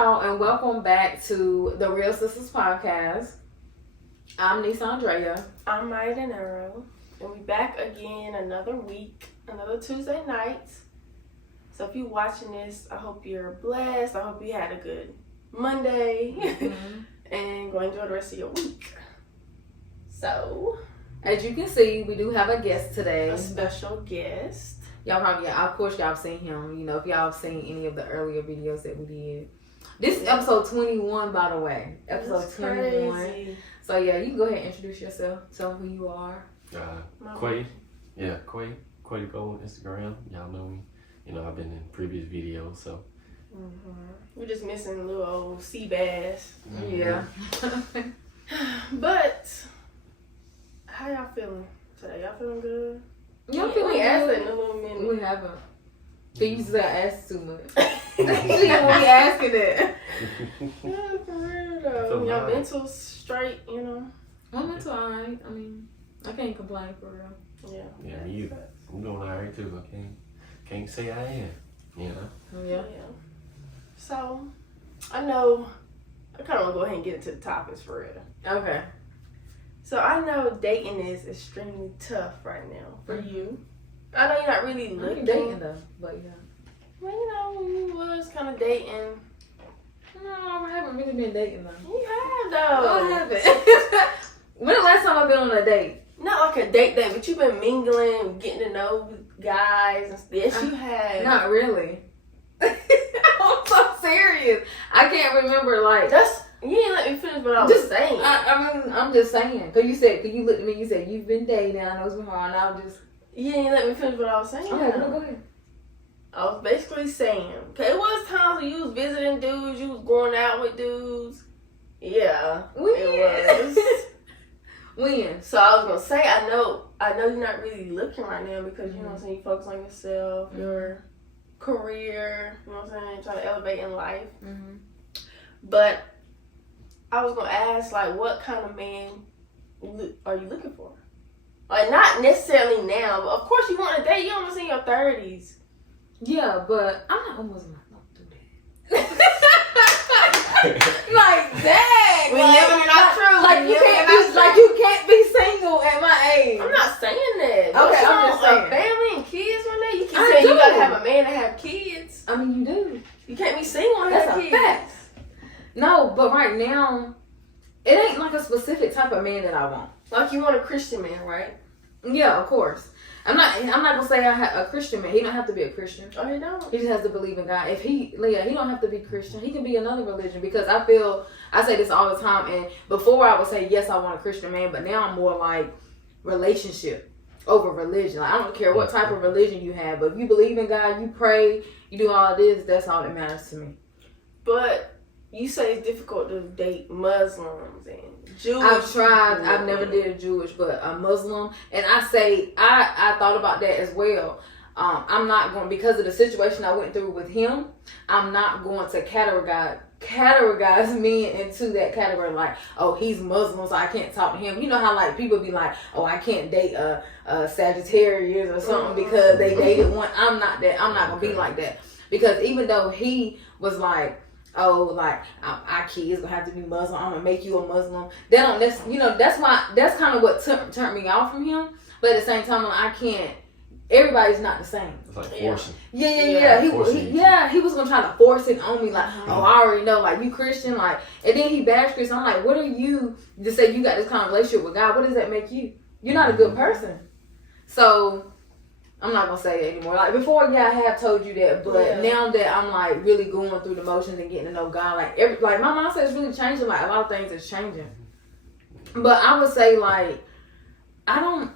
y'all, and welcome back to the Real Sistas podcast. I'm Nisa Andrea. I'm Maya De Niro, and we back again another week, another Tuesday night. So if you're watching this, I hope you're blessed. I hope you had a good Monday, and go enjoy the rest of your week. So, as you can see, we do have a guest today. A special guest. Y'all probably, of course, y'all have seen him. You know, if y'all have seen any of the earlier videos that we did. This is episode 21, by the way. Episode That's 21. crazy. So, yeah, you can go ahead and introduce yourself. Tell them who you are. Quay. Yeah, Quay. Quay to go on Instagram. Y'all know me. You know, I've been in previous videos, so. We're just missing a little old sea bass. Yeah. But, how y'all feeling today? Y'all feeling good? Y'all feeling we asked good? that in a little minute. We haven't. They used to ask too much. She don't be asking that. Yeah, for real though. Y'all mental straight, you know? My mental alright. I mean, I can't complain for real. Yeah. Yeah, me either. I'm doing alright too. I can't say I am. You know? Yeah. So, I know, I kind of want to go ahead and get into the topics for real. Okay. So, I know dating is extremely tough right now for you. I know you're not really looking. I'm dating though, but yeah. Well, you know, when you was kind of dating. No, I haven't really been dating though. You have, though. I haven't. When the last time I've been on a date? Not like a date, but you've been mingling, getting to know guys and stuff. Yes, you have. Not really. I'm so serious. I can't remember like. You didn't let me finish what I was saying. I mean, I'm just saying. Cause you looked at me, you said you've been dating. I know it's been hard, and I was just. You didn't let me finish what I was saying. Okay, no, go ahead. I was basically saying, okay, it was times when you was visiting dudes, you was going out with dudes. Yeah, it was. When? So I was gonna say, I know you're not really looking right now because you know what I'm saying, you focus on yourself, your career, you know what I'm saying, trying to elevate in life. But I was gonna ask, like, what kind of man are you looking for? Like, not necessarily now, but of course you want to date. You almost in your 30s. Yeah, but I'm not almost not do that. Like that. We living it out true. You can't be single at my age. I'm not saying that. Okay, I'm just saying. A family and kids one day. You keep saying you gotta have a man to have kids. I mean, you do. You can't be single and have kids. Fact. No, but right now, it ain't like a specific type of man that I want. Like you want a Christian man, right? Yeah, of course. I'm not gonna say I have a Christian man. He don't have to be a Christian. Oh, he don't. He just has to believe in God. He don't have to be Christian. He can be another religion because I say this all the time. And before I would say yes, I want a Christian man, but now I'm more like relationship over religion. Like, I don't care what type of religion you have, but if you believe in God, you pray, you do all of this, that's all that matters to me. But you say it's difficult to date Muslims and Jewish. I've tried. I've never did a Jewish, but a Muslim. And I say, I thought about that as well. I'm not going, because of the situation I went through with him, I'm not going to categorize men into that category. Like, oh, he's Muslim, so I can't talk to him. You know how like people be like, oh, I can't date a Sagittarius or something because they dated one. I'm not that. I'm not going to be like that. Because even though he was like, oh, like our kids gonna have to be Muslim, I'm gonna make you a Muslim. They don't. That's kind of what turned me off from him. But at the same time, I can't. Everybody's not the same. It's like forcing. Yeah. He was gonna try to force it on me, like, oh, I already know, like, you Christian, like, and then he bashed Christian. I'm like, what are you to say you got this kind of relationship with God? What does that make you? You're not a good person. So I'm not gonna say it anymore. Like before, I have told you that, but now that I'm like really going through the motions and getting to know God, like my mindset is really changing. Like a lot of things is changing. But I would say like I want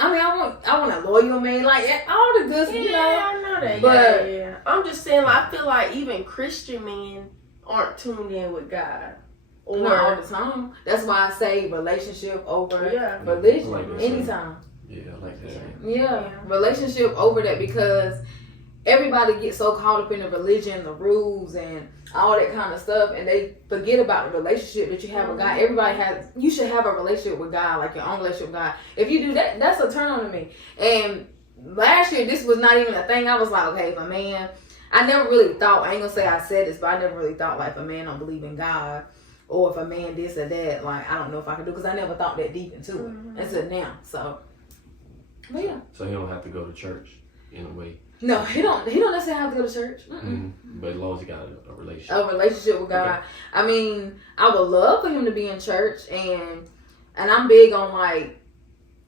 a loyal man, like all the good, you know. I know that. But I'm just saying, like, I feel like even Christian men aren't tuned in with God. Or not all the time. That's why I say relationship over religion anytime. Yeah, I like that. Yeah, relationship over that, because everybody gets so caught up in the religion, the rules, and all that kind of stuff, and they forget about the relationship that you have with God. You should have a relationship with God, like your own relationship with God. If you do that, that's a turn on to me. And last year, this was not even a thing. I was like, okay, if a man, I never really thought, I ain't gonna say I said this, but I never really thought like if a man don't believe in God or if a man this or that, like I don't know if I can do, because I never thought that deep into it until now. So, but yeah. So he don't have to go to church in a way. No, he don't necessarily have to go to church. But as long as he got a relationship. A relationship with God. Okay. I mean, I would love for him to be in church, and I'm big on like,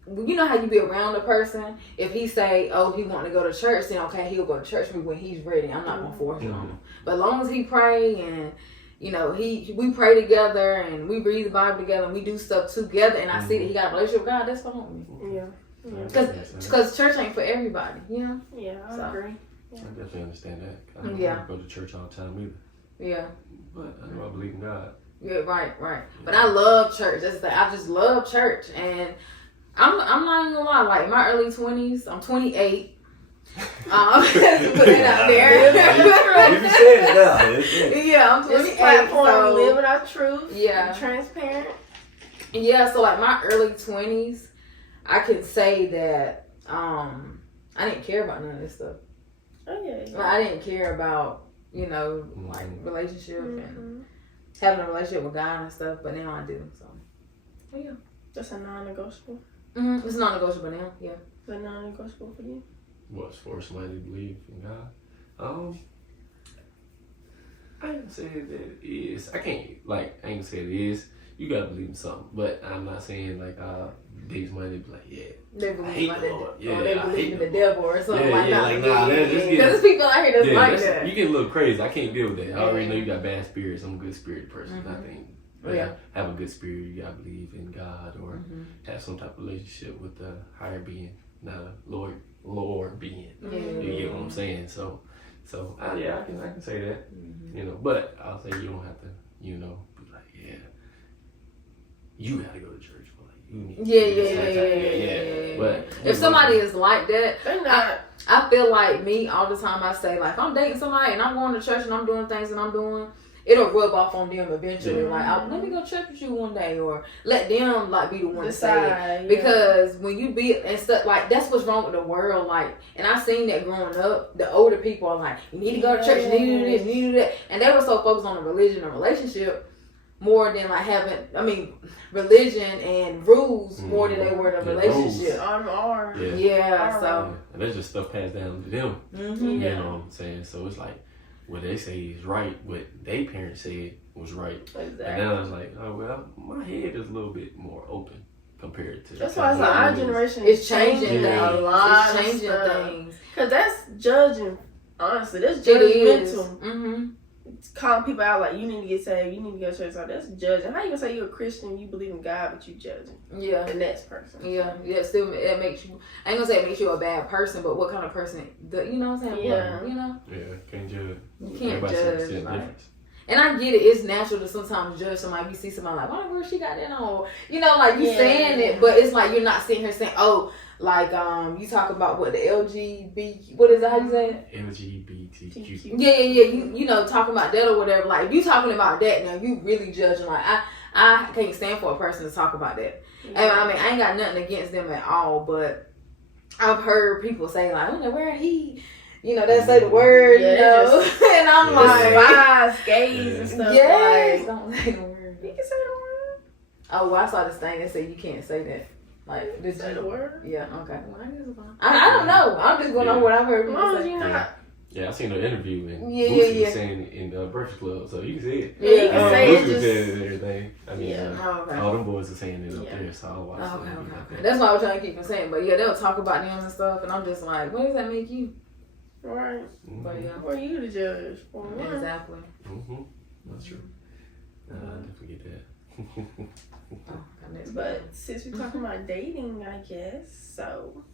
you know how you be around a person. If he say, oh, he want to go to church, then okay, he'll go to church with me when he's ready. I'm not gonna force him on him. But as long as he pray and you know we pray together and we read the Bible together and we do stuff together, and I see that he got a relationship with God, that's fine with me. Yeah. Because church ain't for everybody, you know? Yeah, I agree. Yeah. I definitely understand that. I don't go to church all the time either. Yeah. But I know I believe in God. Yeah, right. But I love church. That's the thing. I just love church. And I'm not even gonna lie, like in my early 20s, I'm 28. Put it out there. You said it now. Yeah, I'm 28. This platform, so, we living our truth. Yeah. Transparent. Yeah, so like my early 20s, I can say that I didn't care about none of this stuff. Oh yeah. Like, I didn't care about, you know, like relationship and having a relationship with God and stuff, but now I do. So, yeah. That's a non-negotiable. It's non-negotiable now. Yeah. It's a non-negotiable for you. What's for somebody to believe in God? I ain't say that it is. I ain't say it is. You gotta believe in something, but I'm not saying like these money be like, yeah, they believe I hate the Lord. Yeah, or they believe in the devil or something like that. Like, nah, because there's people out here that's like that. You get a little crazy. I can't deal with that. I already know you got bad spirits. I'm a good spirit person. I think. Have a good spirit. You gotta believe in God or have some type of relationship with the higher being, not a Lord being. You get what I'm saying? So I can say that. You know, but I'll say you don't have to, you know, be like, yeah, you gotta go to church. But like, you need yeah. But if somebody is like that, I feel like me all the time. I say like, if I'm dating somebody and I'm going to church and I'm doing things and I'm doing, it'll rub off on them eventually. Like, let me go church with you one day, or let them like be the one to say it. Because when you be and stuff like that's what's wrong with the world. Like, and I seen that growing up. The older people are like, you need to go to church, you need to do this, you need to do that, and they were so focused on the religion and relationship more than like religion and rules more than they were in a relationship. So and that's just stuff passed down to them. You know what I'm saying? So it's like what they say is right, what they parents said was right. Exactly. And now it's like, oh well, my head is a little bit more open compared to. That's why it's like our generation is changing things. A lot it's changing of stuff. things. Cause that's judging. Honestly, that's judgmental. Calling people out like you need to get saved, you need to go to church. So that's judging. How you gonna say you're a Christian, you believe in God, but you judging? Yeah, the next person. Yeah. Still, it makes you. I ain't gonna say it makes you a bad person, but what kind of person? You know what I'm saying? Yeah. You know. Yeah, can't judge. You can't judge. Right? And I get it. It's natural to sometimes judge somebody. You see somebody like, why she got that on? You know, like you saying it, but it's like you're not sitting here saying, oh. Like you talk about what the LGBT, what is that? How you say it? LGBTQ. Yeah. You know, talking about that or whatever. Like if you talking about that now, you really judging. Like I can't stand for a person to talk about that. And I mean, I ain't got nothing against them at all, but I've heard people say like, I don't know where he. You know, they say the word, you know, and I'm like, spies, gays, and stuff. Yes, like, don't say the word. You can say the word. Oh, well, I saw this thing that said you can't say that. Like, did say the word? Yeah, okay. Well, I guess it's fine. I don't know. I'm just going on what I've heard people say. Yeah, I seen an interview and Boosie was saying in the Breakfast Club, so you can see it. Yeah, you can say it. Boosie was saying it and everything. I mean, okay. all them boys are saying it up there, so I'll watch it. Okay. That's why I was trying to keep from saying, but yeah, they'll talk about them and stuff, and I'm just like, what does that make you? Right. But yeah. Who are you to judge? Exactly. That's true. I definitely get that. But since we're talking about dating, I guess, so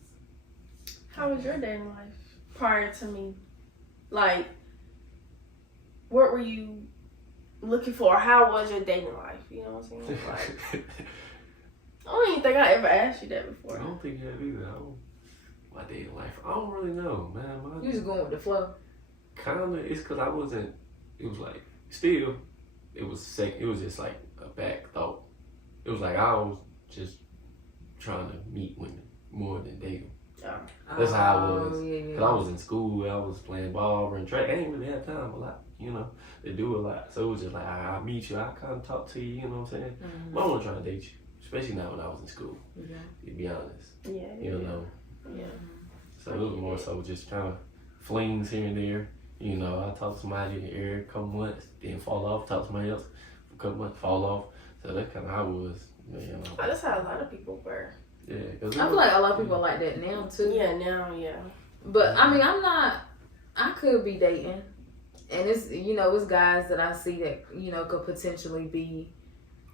how was your dating life prior to me? Like, what were you looking for? How was your dating life? You know what I'm saying? Like, I don't even think I ever asked you that before. I don't think you have either. My dating life, I don't really know, man. You just going with the flow. Kinda, it's because I wasn't. It was like still, it was just like a back thought. It was like I was just trying to meet women more than date them. That's how I was. Yeah. Cause I was in school, I was playing ball, running track. I ain't really had time a lot, to do a lot. So it was just like, I'll meet you, I'll come talk to you, you know what I'm saying? But I want to try to date you, especially now when I was in school, to be honest. Yeah. Yeah. So it was more so just kind of flings here and there. I talk to somebody every couple months, then fall off, talk to somebody else for a couple months, fall off. So that's kind of how I was, That's how a lot of people were. Yeah. I feel like a lot of people are like that now too. Yeah, now, yeah. But I mean, I could be dating. And it's, it's guys that I see that, could potentially be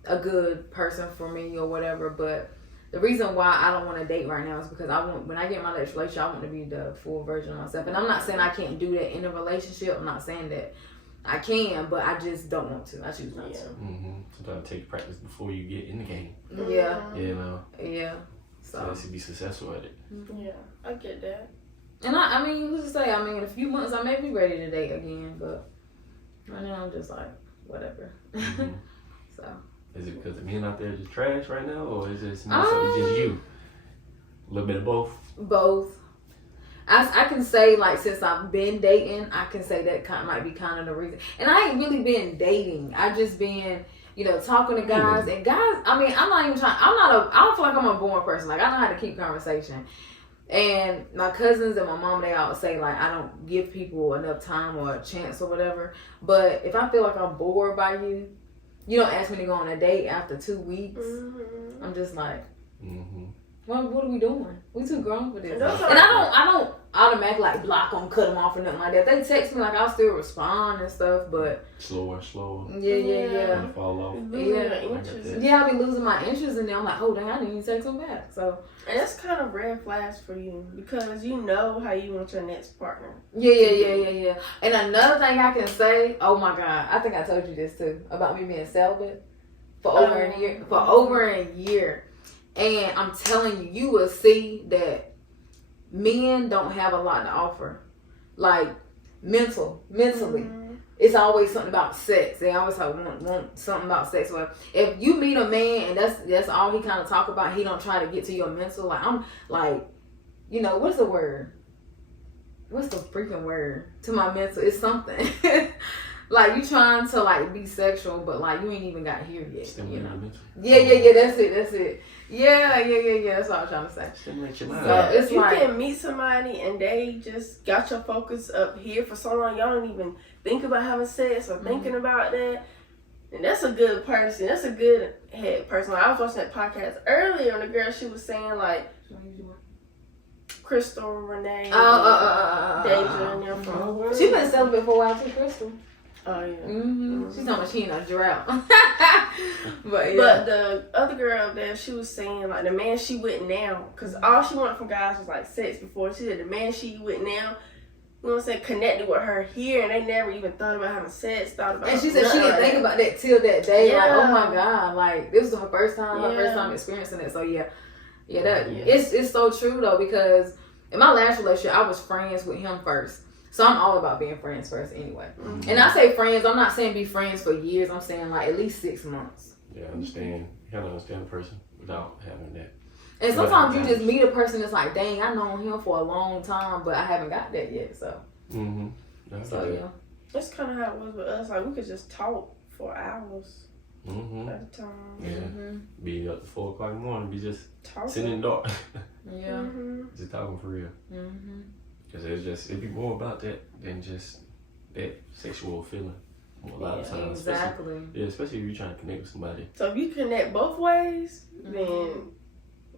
a good person for me or whatever. But the reason why I don't want to date right now is because when I get my next relationship, I want to be the full version of myself. And I'm not saying I can't do that in a relationship. I'm not saying that I can, but I just don't want to. I choose not to. Sometimes take practice before you get in the game. Yeah. Yeah. So to be successful at it. Yeah, I get that. And I mean, who's to say? I mean, in a few months I may be ready to date again, but right now I'm just like, whatever. So. Is it because the men out there are just trash right now, or is it just you? A little bit of both? Both. I can say, like, since I've been dating, I can say that might be kind of the reason. And I ain't really been dating. I just been, talking to guys. And guys, I mean, I'm not even trying, I don't feel like I'm a boring person. Like, I know how to keep conversation. And my cousins and my mom, they always say, like, I don't give people enough time or a chance or whatever. But if I feel like I'm bored by you, you don't ask me to go on a date after 2 weeks. I'm just like, what are we doing? We too grown for this. And I don't automatically like block them, cut them off or nothing like that. If they text me, like, I'll still respond and stuff, but slower. Yeah. Fall off. Yeah, I be losing my interest in them. I'm like, oh dang, I didn't even text them back. So and that's kind of red flags for you because you know how you want your next partner. Yeah. And another thing I can say, oh my God, I think I told you this too about me being celibate for over a year. For over a year. And I'm telling you, you will see that men don't have a lot to offer. Like, mentally. It's always something about sex. They always want something about sex. Well, if you meet a man and that's all he kind of talk about, he don't try to get to your mental. Like, I'm like, what's the word? What's the freaking word to my mental? It's something. Like, you trying to, like, be sexual, but, like, you ain't even got here yet, Yeah, that's it. Yeah, that's what I'm trying to say. Stimulate your mind. So if you can meet somebody and they just got your focus up here for so long, y'all don't even think about having sex or thinking about that, and that's a good person. That's a good head person. Like, I was watching that podcast earlier, and the girl, she was saying, like, Crystal, Renee, Deja, and them from. She been celibate for a while too, Crystal. Oh yeah. She's talking about she ain't a drought. But the other girl there, she was saying, like, the man she with now, because all she wanted from guys was like sex before. She said the man she with now, you know what I'm saying, connected with her here, and they never even thought about having sex. And she said she didn't think about that till that day. Yeah. Like, oh my God, like, this was her first time experiencing it. So it's so true though, because in my last relationship, I was friends with him first. So I'm all about being friends first anyway. And I say friends, I'm not saying be friends for years. I'm saying like at least 6 months. Yeah, understand. You gotta understand the person without having that. And sometimes you just meet a person that's like, dang, I known him for a long time, but I haven't got that yet. So. That's kind of how it was with us. Like, we could just talk for hours at a time. Yeah. Be up to 4 o'clock in the morning, be just talking. Sitting in the dark. Just talking for real. Because it'd be more about that than just that sexual feeling. A lot of times. Exactly. Especially if you're trying to connect with somebody. So if you connect both ways, then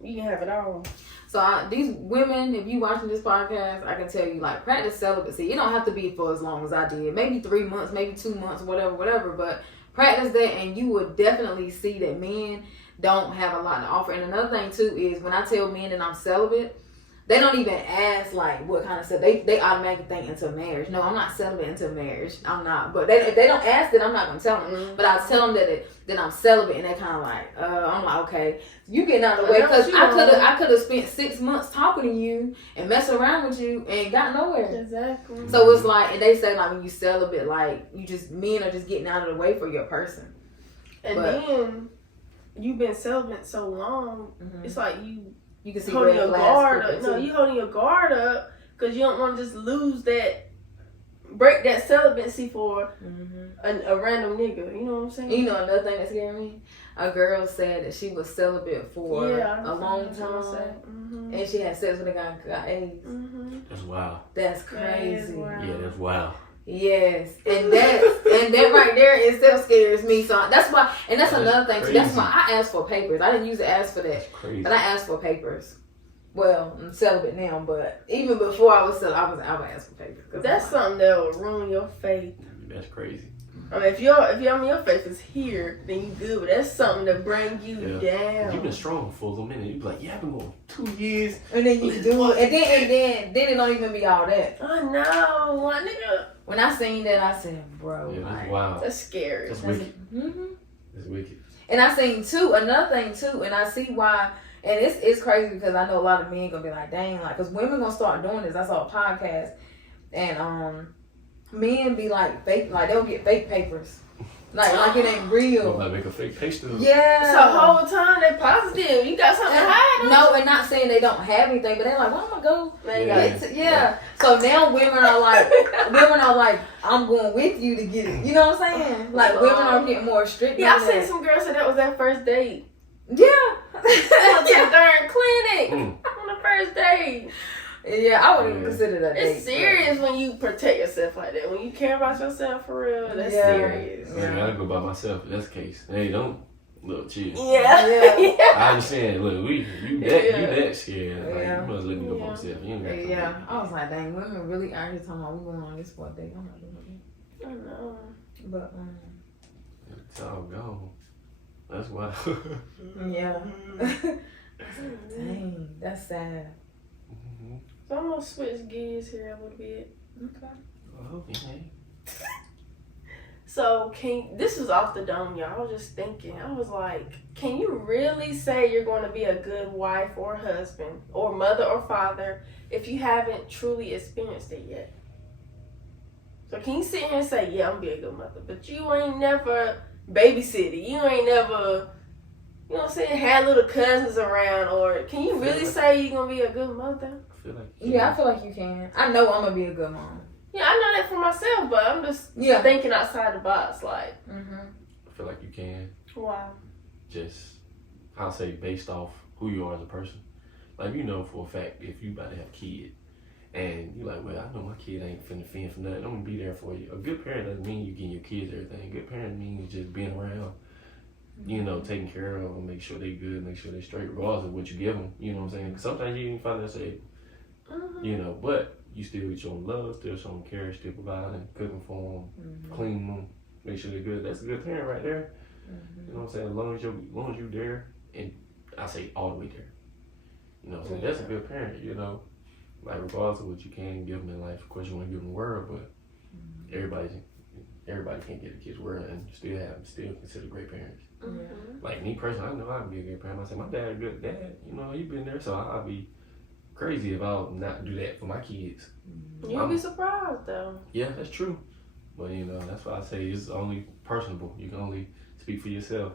you can have it all. So these women, if you watching this podcast, I can tell you, like, practice celibacy. It don't have to be for as long as I did. Maybe 3 months, maybe 2 months, whatever. But practice that and you will definitely see that men don't have a lot to offer. And another thing too is when I tell men that I'm celibate, they don't even ask, like, what kind of stuff. They automatically think into marriage. No, I'm not celibate into marriage. I'm not. But if they don't ask it, I'm not going to tell them. But I tell them that I'm celibate, and they kind of like, I'm like, okay. You getting out of the way. Because I could have spent 6 months talking to you and messing around with you and got nowhere. Exactly. So it's like, and they say, like, when you celibate, like, men are just getting out of the way for your person. And then you've been celibate so long, it's like you You can see holding red your flags guard quicker, up. No, too. you holding your guard up because you don't want to just break that celibacy for a random nigga. You know what I'm saying? You know another thing that scared me? A girl said that she was celibate for a long time, and she had sex with a guy who got AIDS. That's wild. That's crazy. Yeah, that's wild. Yes, and that right there itself scares me. So that's why, and that's another thing too. That's why I asked for papers. I didn't usually ask for that, but I asked for papers. Well, I'm celibate now, but even before I was celibate, I would ask for papers. That's something that will ruin your faith. That's crazy. I mean, if your faith is here, then you good. But that's something that bring you down. You've been strong for a little minute. You be like, I've been going 2 years, and then you do it, and then it don't even be all that. I know, my nigga. When I seen that, I said, bro, that's wild. That's scary. That's wicked. That's wicked. And I seen another thing too, and I see why. And it's crazy because I know a lot of men gonna be like, dang, like, because women gonna start doing this. I saw a podcast, and men be like fake, like they'll get fake papers, like it ain't real. Like make a fake pay stub. Yeah. So whole time they positive. You got something to hide. No, and not saying they don't have anything, but they're like, well, I'm gonna go. Yeah. So now women are like, I'm going with you to get it. You know what I'm saying? Like women are getting more strict. Yeah, I seen some girls say that was their first date. Yeah. Yeah, darn clinic on the first date. Yeah, I wouldn't even consider that. It's serious when you protect yourself like that. When you care about yourself for real, that's serious. I gotta go by myself if that's the case. Hey, don't look, chill. Yeah. I understand. Look, you that scared. Like, you must let me go by myself. You ain't got to I was like, dang, women really out here talking about we going on this for a date. I'm not doing it. I know. But it's all gone. That's wild. Yeah. Dang, that's sad. So I'm gonna switch gears here a little bit. Okay. Oh, okay. So this was off the dome, y'all. I was just thinking. I was like, can you really say you're going to be a good wife or husband or mother or father if you haven't truly experienced it yet? So can you sit here and say, yeah, I'm gonna be a good mother, but you ain't never babysitted. You ain't never, you know what I'm saying, had little cousins around, or can you really say you're gonna be a good mother? I feel like I feel like you can. I know I'm gonna be a good mom. Yeah, I know that for myself, but I'm just thinking outside the box, like. I feel like you can. Wow. Just, I'll say, based off who you are as a person. Like, you know for a fact, if you about to have a kid, and you're like, well, I know my kid ain't finna fend for nothing. I'm gonna be there for you. A good parent doesn't mean you getting your kids everything. A good parent means just being around, you know, taking care of them, make sure they good, make sure they straight, regardless of what you give them. You know what I'm saying? 'Cause sometimes you even find that say, you know, but you still show them love, still show them care, still provide them, cooking for them, clean them, make sure they're good. That's a good parent right there. You know what I'm saying? As long as you're there, and I say all the way there. You know what I'm saying? That's a good parent, you know. Like, regardless of what you can give them in life, of course you want to give them the world, but everybody can't get a kid's world and still consider great parents. Like me personally, I know I can be a good parent. I say my dad a good dad. You know, he been there, so I'll be crazy if I'll not do that for my kids. You'll be surprised though. Yeah, that's true. But you know, that's why I say it's only personable. You can only speak for yourself.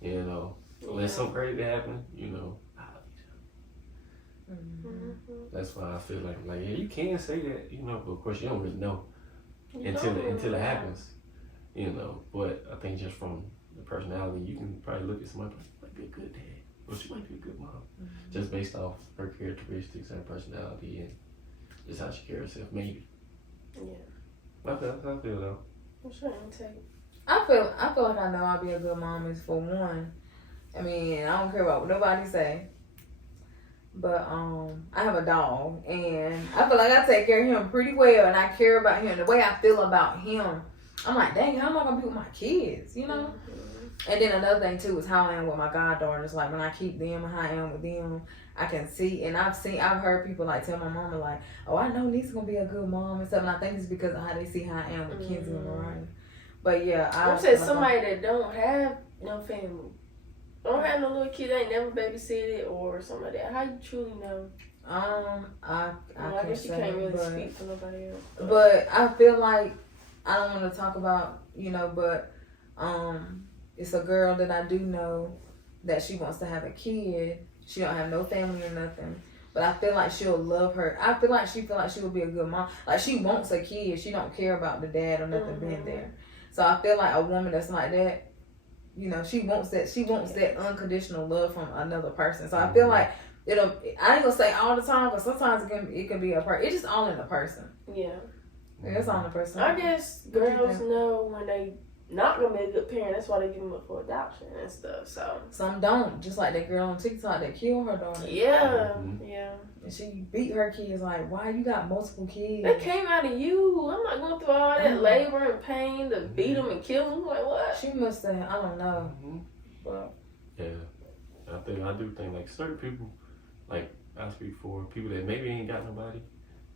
You know, unless something crazy happen, you know. That's why I feel like yeah, you can say that, you know, but of course you don't really know until it happens, you know. But I think just from the personality, you can probably look at somebody who might be a good dad, or she might be a good mom, just based off her characteristics and personality and just how she carries herself, maybe. Yeah. That's how I feel though. What's your intake? I feel like I know I'll be a good mom is for one. I mean, I don't care about what nobody say. But I have a dog, and I feel like I take care of him pretty well, and I care about him. The way I feel about him, I'm like, dang, how am I gonna be with my kids, you know? And then another thing too is how I am with my goddaughters. Like when I keep them and how I am with them, I can see, and I've heard people like tell my mama like, oh, I know Lisa's gonna be a good mom and stuff. And I think it's because of how they see how I am with Kenzie and Mariah. But yeah, I'm saying somebody that don't have no family. Don't have no little kid, ain't never babysitted or something like that. How you truly know? I guess you can't really speak for nobody else. But I feel like I don't want to talk about, you know, but it's a girl that I do know that she wants to have a kid. She don't have no family or nothing. But I feel like she'll love her. I feel like she will be a good mom. Like she wants a kid. She don't care about the dad or nothing being there. So I feel like a woman that's like that, you know, she wants that. She wants that unconditional love from another person. So I feel like it'll. I ain't gonna say all the time, but sometimes it can be a person. It's just all in the person. Yeah. It's all in the person. I guess girls know when they not gonna be a good parent. That's why they give them up for adoption and stuff. So some don't. Just like that girl on TikTok that killed her daughter. Yeah. Yeah. And she beat her kids. Like, why you got multiple kids? They came out of you. I'm not going through all that labor and pain to beat them and kill them. Like what? She must have. I don't know. But I do think like certain people, like I speak for people that maybe ain't got nobody.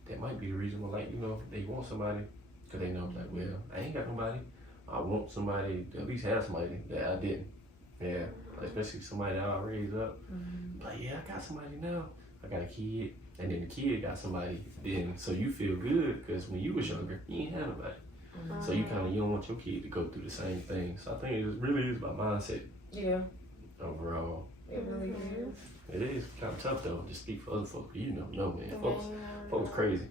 That might be the reason why, like, you know, they want somebody because they know, like, well, I ain't got nobody. I want somebody to at least have somebody that I didn't. Yeah, especially somebody that I raised up. Like, yeah, I got somebody now. I got a kid, and then the kid got somebody. Then so you feel good because when you was younger, you ain't had nobody. So you don't want your kid to go through the same thing. So I think it really is about mindset. Yeah. Overall. It really is. It is kind of tough though to speak for other folks. You know, no man, folks crazy.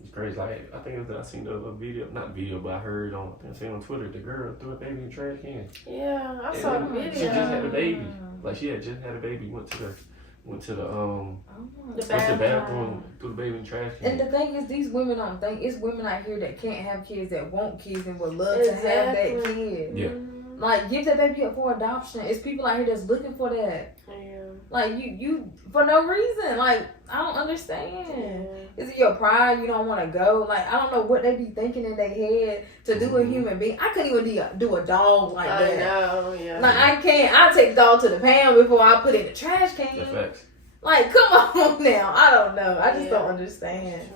It's crazy. Like I think I seen a video, not video, but I heard on on Twitter the girl threw a baby in the trash can. Yeah, I saw the video. She just had a baby. Like she had just had a baby. Went to the bathroom, threw the baby in the trash can. And the thing is, these women don't think it's women out here that can't have kids that want kids and would love to have that kid. Yeah. Like give that baby up for adoption. It's people out here that's looking for that. Yeah. Like you for no reason. Like I don't understand. Yeah. Is it your pride? You don't want to go? Like I don't know what they be thinking in their head to do a human being. I couldn't even do a dog like that. I know. Yeah. Like I can't. I take the dog to the pound before I put it in the trash can. That's facts. Like come on now. I don't know. I just don't understand.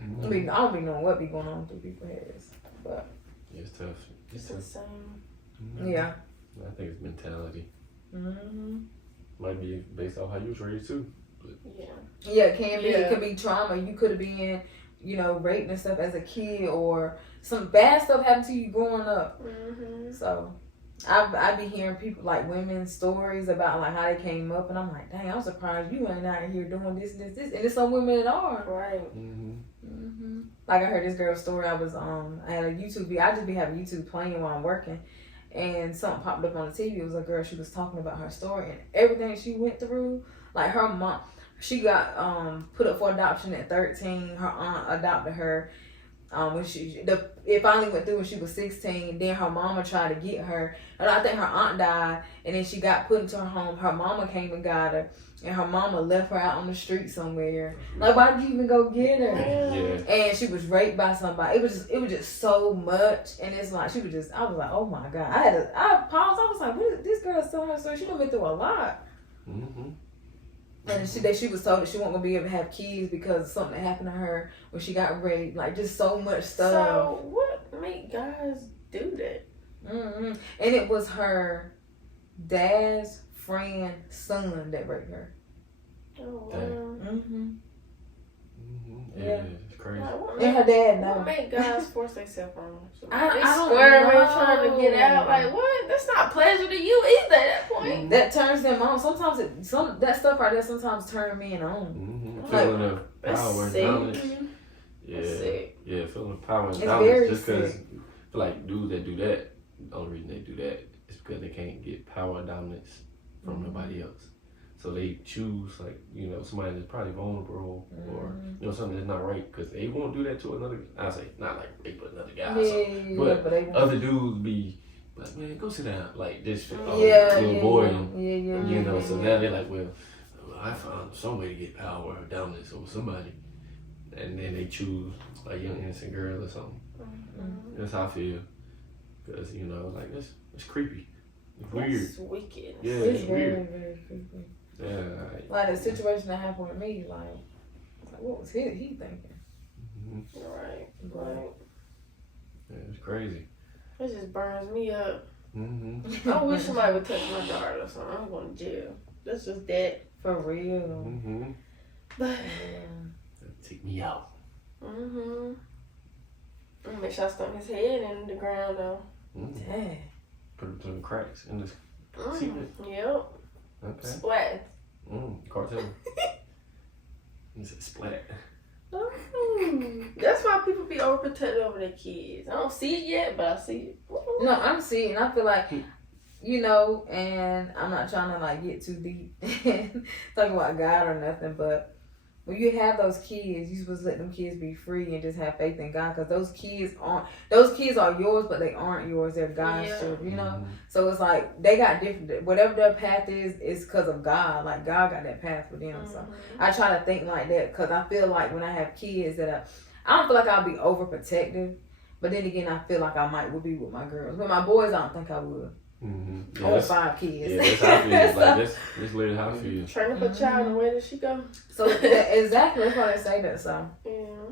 I mean, I don't be knowing what be going on through people's heads. But yeah, it's tough. It's insane. Yeah. I think it's mentality. Might be based off how you was raised too. Yeah, it can be. It could be trauma. You could have been, you know, raped and stuff as a kid, or some bad stuff happened to you growing up. So, I be hearing people like women's stories about like how they came up, and I'm like, dang, I'm surprised you ain't out here doing this, and it's some women that are. Right. Like I heard this girl's story. I had a YouTube video. I just be having YouTube playing while I'm working. And something popped up on the TV. It was a girl. She was talking about her story and everything she went through. Like her mom, she got put up for adoption at 13. Her aunt adopted her. When it finally went through when she was 16. Then her mama tried to get her, and I think her aunt died. And then she got put into her home. Her mama came and got her, and her mama left her out on the street somewhere. Like, why did you even go get her? Yeah. And she was raped by somebody. It was just so much, and it's like I was like, oh my god. I paused. I was like, what is this girl telling her story? She done been through a lot. And she was told that she wasn't gonna be able to have kids because something that happened to her when she got raped. Like just so much stuff. So what made guys do that? And it was her dad's friend's son that raped her. Oh wow. Yeah, it's crazy. And her dad knows. What made guys force themselves on? I They don't squirming, know. trying to get out. Like what? That's not pleasure to you either. At that point. That turns them on. Sometimes that stuff right there sometimes turn men on. Feeling of power and dominance. Yeah, feeling of power and dominance. Just because I feel like dudes that do that, the only reason they do that is because they can't get power and dominance from nobody else. So they choose, like, you know, somebody that's probably vulnerable or, you know, something that's not right, because they won't do that to another, I say, not like rape another guy, but other dudes be like, man, go sit down, like this little boy, you know, so now they're like, well, I found some way to get power or dominance over somebody, and then they choose a young innocent girl or something. That's how I feel, because, you know, like, it's creepy. It's weird. That's wicked. Yeah, It's weird. very, very creepy. Yeah, like the situation that happened with me, like what was he thinking? Right. Yeah, it's crazy. It just burns me up. I wish somebody would touch my daughter or something. I'm going to jail. That's just that. For real. But take me out. Make sure I stomp his head in the ground though. Dang. Put it between the cracks in the cement. Yep. Okay. Splat. Cartoon. It's a splat. That's why people be overprotective over their kids. I don't see it yet, but I see it. No, I'm seeing. I feel like, you know, and I'm not trying to like get too deep and talk about God or nothing, but when you have those kids, you supposed to let them kids be free and just have faith in God, because those kids are yours, but they aren't yours. They're God's children, you know. So it's like they got different. Whatever their path is because of God. Like God got that path for them. So I try to think like that, because I feel like when I have kids that I don't feel like I'll be overprotective, but then again I feel like I would be with my girls. With my boys, I don't think I would. Yeah, I want 5 kids. Yeah, that's how I feel. Like that's literally how I feel. Train up a child, and where does she go? So exactly, that's why they say that. So Yeah.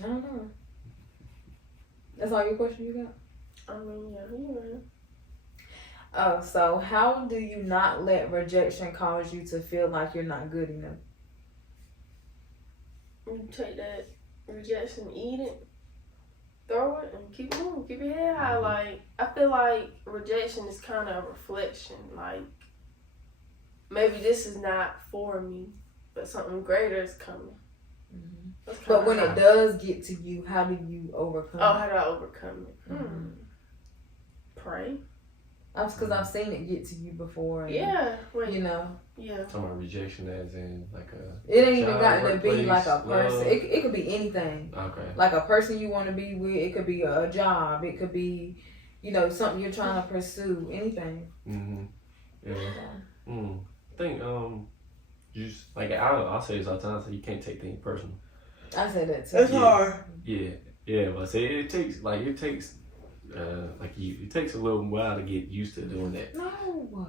I don't know. That's all your question you got? I mean, yeah, you right. Oh, so how do you not let rejection cause you to feel like you're not good enough? You take that rejection, eat it, throw it, and keep moving. Keep your head high. Like, I feel like rejection is kind of a reflection. Like, maybe this is not for me, but something greater is coming. But when it does get to you, how do you overcome it? Oh, how do I overcome it? Pray. That's because I've seen it get to you before. And, Yeah. You know. Yeah. Talking about rejection as in like a. It ain't even job, got to workplace, be like a person. love. It could be anything. Okay. Like a person you want to be with. It could be a job. It could be, you know, something you're trying to pursue. Anything. Yeah. I think you just like I'll say this all the time. So you can't take things personal. I said that too. It's hard. Yeah, but I say it takes it takes a little while to get used to doing that. No.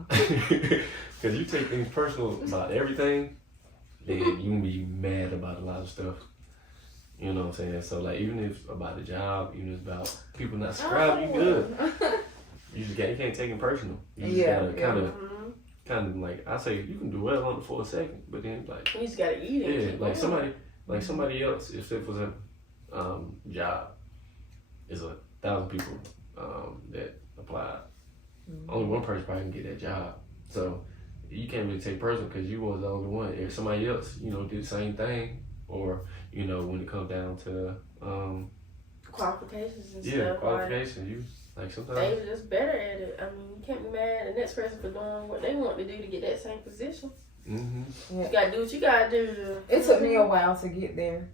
Because you take things personal about everything, then you can be mad about a lot of stuff. You know what I'm saying? So like even if about the job, even if it's about people not subscribing, you good. You can't take it personal. You just gotta kind of like I say you can do well on it for a second, but then like you just gotta eat it. Yeah, like somebody else, if it was a job, it's 1,000 people that applied. Only one person probably can get that job. So you can't really take personal because you was the only one. If somebody else, you know, did the same thing, or you know, when it comes down to qualifications and stuff. Qualifications. You like sometimes they were just better at it. I mean, you can't be mad at the next person for doing what they want to do to get that same position. You gotta do what you gotta do. It took me a while to get there.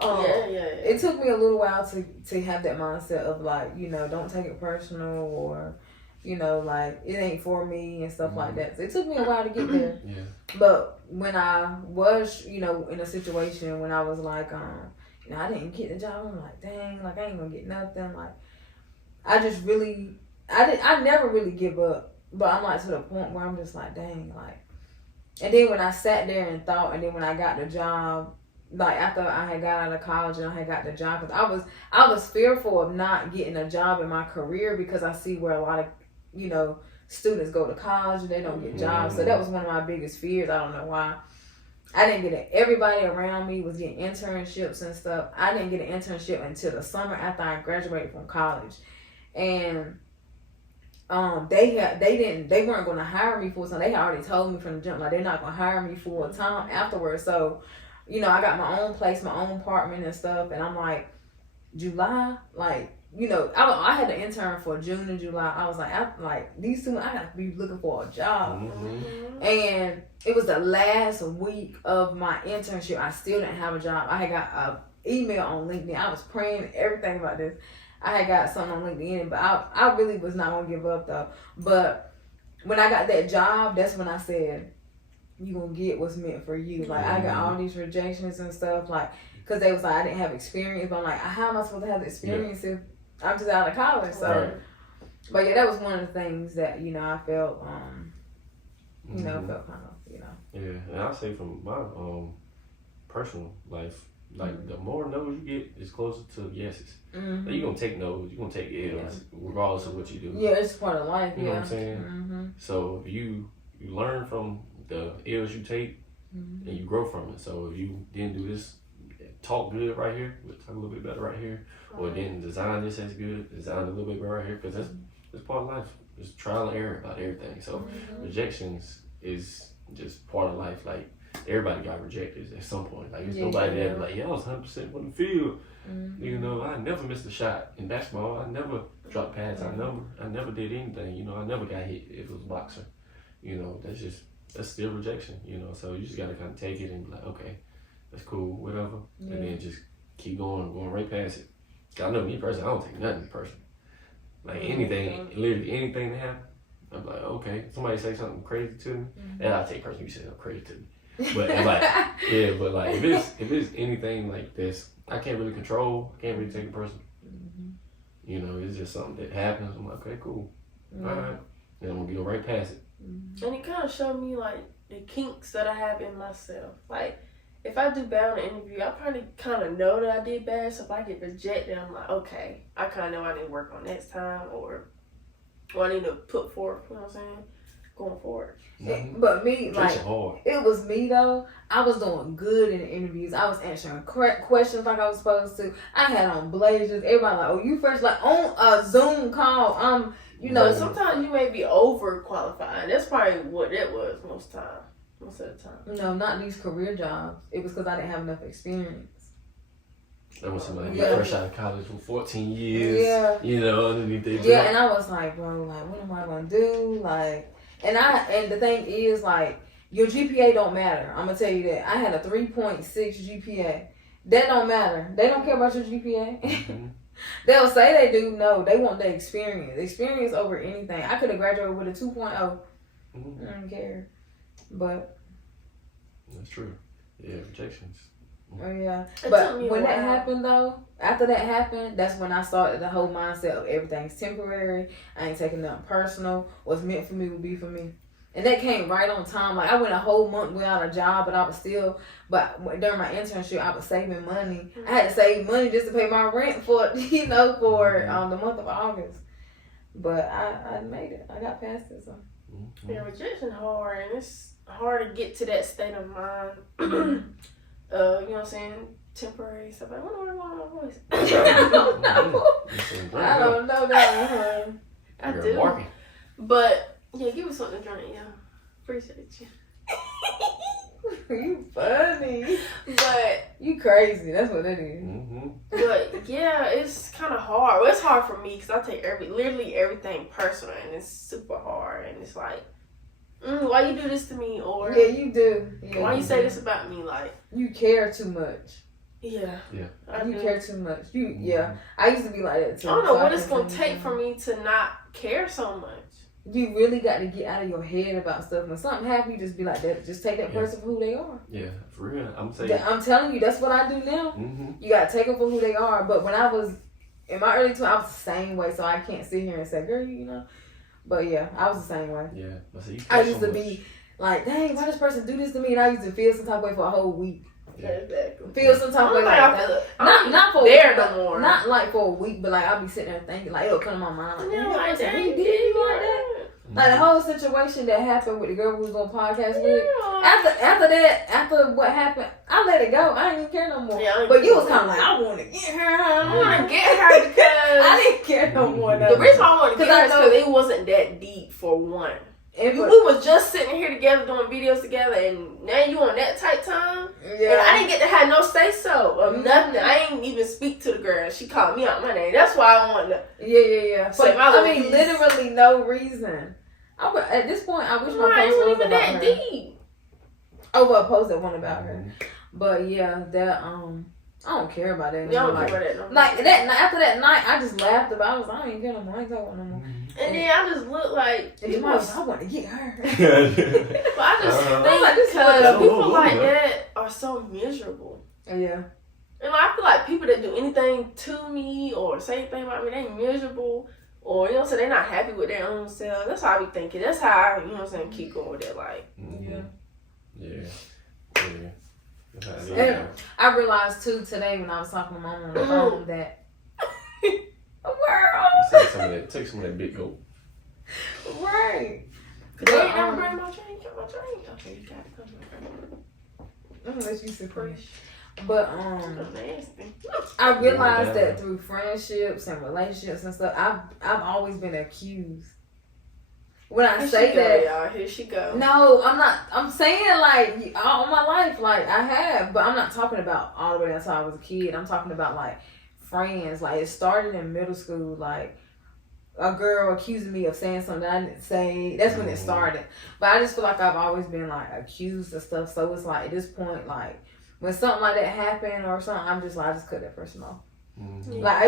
It took me a little while to have that mindset of like, you know, don't take it personal, or, you know, like it ain't for me and stuff like that. So it took me a while to get there. But when I was, you know, in a situation when I was like, you know, I didn't get the job, I'm like, dang, like I ain't gonna get nothing. Like I just really, I never really give up, but I'm like to the point where I'm just like, dang, like. And then when I sat there and thought, and then when I got the job, like after I had got out of college and I had got the job, because I was fearful of not getting a job in my career, because I see where a lot of, you know, students go to college and they don't get jobs. So that was one of my biggest fears. I don't know why. I didn't get it. Everybody around me was getting internships and stuff. I didn't get an internship until the summer after I graduated from college, and they weren't going to hire me full time. They had already told me from the jump, like they're not going to hire me full time afterwards. So, you know, I got my own place, my own apartment and stuff, and I'm like, July, like, you know, I had to intern for June and July. I was like, these 2 months, I got to be looking for a job. And it was the last week of my internship. I still didn't have a job. I had got an email on LinkedIn. I was praying everything about this. I had got something on LinkedIn, but I really was not going to give up though. But when I got that job, that's when I said, you going to get what's meant for you. Like I got all these rejections and stuff, like, because they was like, I didn't have experience. But I'm like, how am I supposed to have the experience if I'm just out of college? So, but yeah, that was one of the things that, you know, I felt, you know, felt kind of, you know. Yeah, and I say from my personal life, like the more no's you get, it's closer to yeses. Like, you're gonna take no's, you're gonna take L's, regardless of what you do. Yeah, it's part of life. You know what I'm saying? So if you learn from the L's you take, and you grow from it. So if you didn't do this, talk good right here, we'll talk a little bit better right here, or then design this as good, design a little bit better right here, because that's part of life. It's trial and error about everything. So rejections is just part of life. Like everybody got rejected at some point. Like there's Yeah, nobody yeah. that like, I was 100% on the field. Mm-hmm. You know, I never missed a shot in basketball. I never dropped pads. I never did anything. You know, I never got hit if it was boxing. You know, that's still rejection. You know, so you just gotta kind of take it and be like, okay, that's cool, whatever, and then just keep going right past it. I know me personally, I don't take nothing personal. Like anything, literally anything that happen, I'm like, okay, somebody say something crazy to me, and I take personally, you say something crazy to me. But I'm like, yeah, but like if it's anything like this, I can't really control. I can't really take it personal. You know, it's just something that happens. I'm like, okay, cool, all right, and I'm gonna go right past it. And it kind of showed me like the kinks that I have in myself. Like if I do bad on an interview, I probably kind of know that I did bad. So if I get rejected, I'm like, okay, I kind of know I need to work on next time, or I need to put forth. You know what I'm saying? Going forward. But me, like, hard. it was me though. I was doing good in the interviews. I was answering correct questions like I was supposed to. I had on blazers. Everybody like, oh, you fresh, like on a Zoom call. You know, sometimes you may be overqualified. That's probably what it was most of the time. No, not these career jobs. It was because I didn't have enough experience. That was somebody fresh out of college for 14 years. Yeah. You know, underneath their job. Yeah, and I was like, bro, like, what am I gonna do? Like, and the thing is, like, your GPA don't matter. I'm gonna tell you that. I had a 3.6 GPA. That don't matter. They don't care about your GPA. They'll say they do. No, they want the experience. Experience over anything. I could have graduated with a 2.0. I don't care. But that's true. Yeah, rejections. Oh yeah. But when that happened though, after that happened, that's when I started the whole mindset of everything's temporary. I ain't taking nothing personal. What's meant for me will be for me. And that came right on time. Like I went a whole month without a job, but I was still. But during my internship, I was saving money. I had to save money just to pay my rent for the month of August. But I made it. I got past it. So. Yeah, rejection hard, and it's hard to get to that state of mind. You know what I'm saying? Temporary stuff. Like, what do I want my voice? I don't know that. I do. But yeah, give me something to drink. Yeah, appreciate you. You funny, but you crazy. That's what it is. But yeah, it's kind of hard. Well, it's hard for me because I take literally everything personal, and it's super hard. And it's like, why you do this to me? Or yeah, you do. Yeah, why you say this about me? Like you care too much. Yeah. You care too much. I used to be like that too. I don't know what it's gonna take for me to not care so much. You really got to get out of your head about stuff. When something happens, you just be like that. Just take that person for who they are. Yeah, for real. I'm telling you, that's what I do now. You got to take them for who they are. But when I was in my early 20s, I was the same way. So I can't sit here and say, girl, you know. But yeah, I was the same way. Yeah. I used to be like, dang, why this person do this to me? And I used to feel some type of way for a whole week. Yeah, exactly. Feel some type of way like that. Not for there a week, no more. Not like for a week, but like I'll be sitting there thinking, like it'll come to my mind, like, yeah, like dang, he did you like that? Like the whole situation that happened with the girl who was on podcast with. After what happened, I let it go. I didn't even care no more. Yeah, but you was kind of like, I want to get her. I want to get her because I didn't care no more. The reason I wanted to get her is because it wasn't that deep for one. And we was just sitting here together doing videos together, and now you on that tight time. Yeah. And I didn't get to have no say so of nothing. I ain't even speak to the girl. She called me out my name. That's why I wanted to. Yeah. But, I mean, literally no reason. At this point, I wish my post was about her. Deep. Over a post that wasn't about her. But yeah, that I don't care about that anymore. Don't care about that no more. Like that after that night, I just laughed about it. I don't even care no more. I ain't talking no more. And then I just look like I want to get her. But I just think because people like that are so miserable. Yeah. And I feel like people that do anything to me or say anything about me, they miserable. Or, you know what I'm saying, they're not happy with their own self. That's how I be thinking. That's how I, you know what I'm saying, keep going with that. Like, And I realized, too, today when I was talking to Mom on the phone that... Take some of that big goat. Right. Cause they ain't never bring my drink. Okay, you got it. I'm gonna let you sit first. But I realized that through friendships and relationships and stuff, I've always been accused. when I Here say she go, that, y'all. Here she go. no, I'm not. I'm saying like all my life, like I have, but I'm not talking about all the way until I was a kid. I'm talking about like friends. Like it started in middle school. Like a girl accusing me of saying something that I didn't say. That's when it started. But I just feel like I've always been like accused of stuff. So it's like at this point, like when something like that happened or something, I'm just like I just cut that person off. Mm-hmm. Like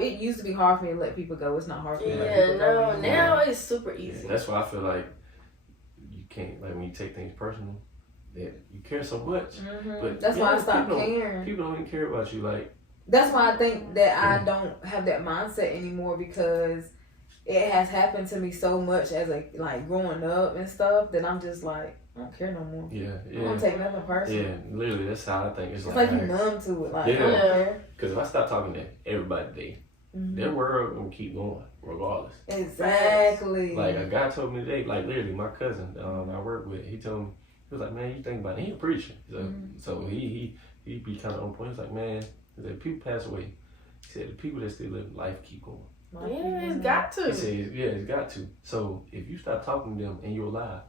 it used to be hard for me to let people go. It's not hard for me to let people go. No, now it's super easy. That's why I feel like you can't, like when you take things personal, that you care so much. But that's why I stopped caring. People don't even care about you. Like that's why I think that I don't have that mindset anymore because it has happened to me so much as a like growing up and stuff that I'm just like I don't care no more. Yeah. I don't take nothing personal. Yeah, literally, that's how I think. It's like you numb to it. Like I don't care. Because if I stop talking to everybody today, their world gonna keep going regardless. Exactly. Like a guy told me today, like literally my cousin I work with, he told me, he was like, man, you think about it, he a preacher. So he be kind of on point. He's like, man, he said, people pass away. He said, the people that still live life keep going. Yeah, it's got to. He said, yeah, it's got to. So if you stop talking to them and you're alive,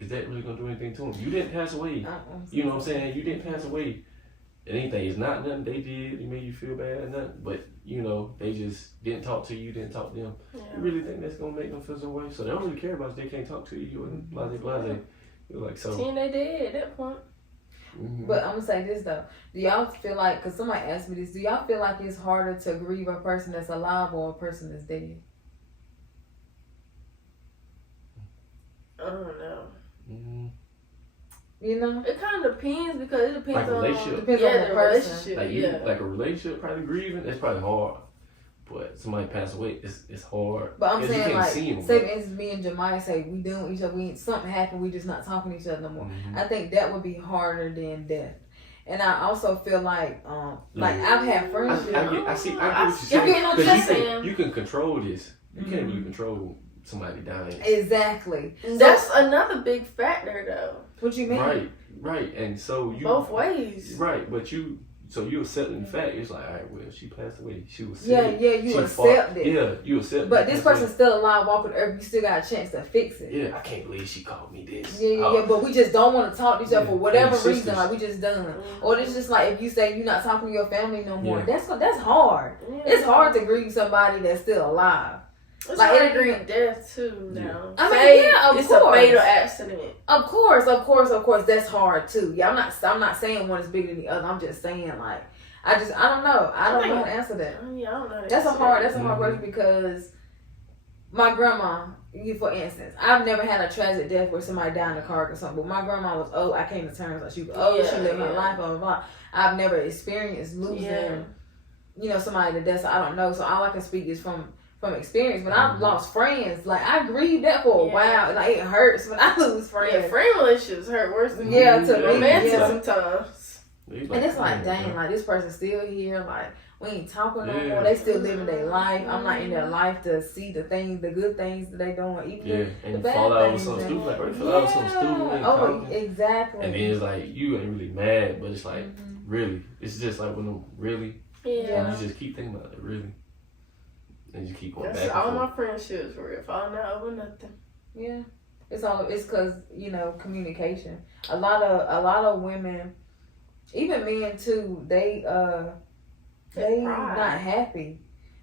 is that really gonna do anything to them? You didn't pass away. You know what I'm saying? You didn't pass away. Anything. It's not nothing they did. It made you feel bad or nothing. But you know, they just didn't talk to you. Didn't talk to them. Yeah. You really think that's gonna make them feel some way? So they don't really care about if they can't talk to you and blase. You're like so. Seeing they did at that point. But I'm gonna say this though. Do y'all feel like? Cause somebody asked me this. Do y'all feel like it's harder to grieve a person that's alive or a person that's dead? I don't know. You know, it kind of depends because it depends like on relationship. Depends on the person. relationship. Like like a relationship, probably grieving. That's probably hard. But somebody passed away, it's hard. But I'm saying like, them, say for instance, me and Jemiah say we doing each other. Something happened. We just not talking to each other no more. I think that would be harder than death. And I also feel like I've had friends. I see what you're saying. You can control this. You can't really control somebody dying. Exactly. That's another big factor, though. What you mean? Right. And so you both ways. Right, but you accepting the fact. It's like, all right, well, she passed away. She was sick. Yeah, you accept it. Yeah, you accept. But this person's still alive, walking the earth. You still got a chance to fix it. Yeah, I can't believe she called me this. Yeah. But we just don't want to talk to each other for whatever reason. Like we just done. Or it's just like if you say you're not talking to your family no more. That's hard. Yeah. It's hard to grieve somebody that's still alive. It's like hard to grieve death too now. I mean, of it's course. a fatal accident. Of course. That's hard too. Yeah, I'm not saying one is bigger than the other. I'm just saying like I don't know. I don't know how to answer that. Yeah, I don't know. That's a hard question because my grandma, for instance, I've never had a tragic death where somebody died in a car or something. But my grandma was old. I came to terms like she was old. She lived her life. Blah blah blah. I've never experienced losing, somebody to death. So I don't know. So all I can speak is from experience. When I've lost friends, like I grieved that for a while. Like it hurts when I lose friends. Yeah, friend relationships hurt worse than romantic sometimes. And it's like, dang, like this person's still here. Like we ain't talking no more. They still living their life. I'm not in their life to see the good things that they doing. Even and the fall out with something stupid. Like, or fall out with something stupid. Oh, exactly. And then it's like you ain't really mad, but it's like really. It's just like when them really. Yeah. And you just keep thinking about it, really. And you keep going That's back. all my friendships were falling out over nothing. Yeah, it's because communication. A lot of women, even men too, they not happy.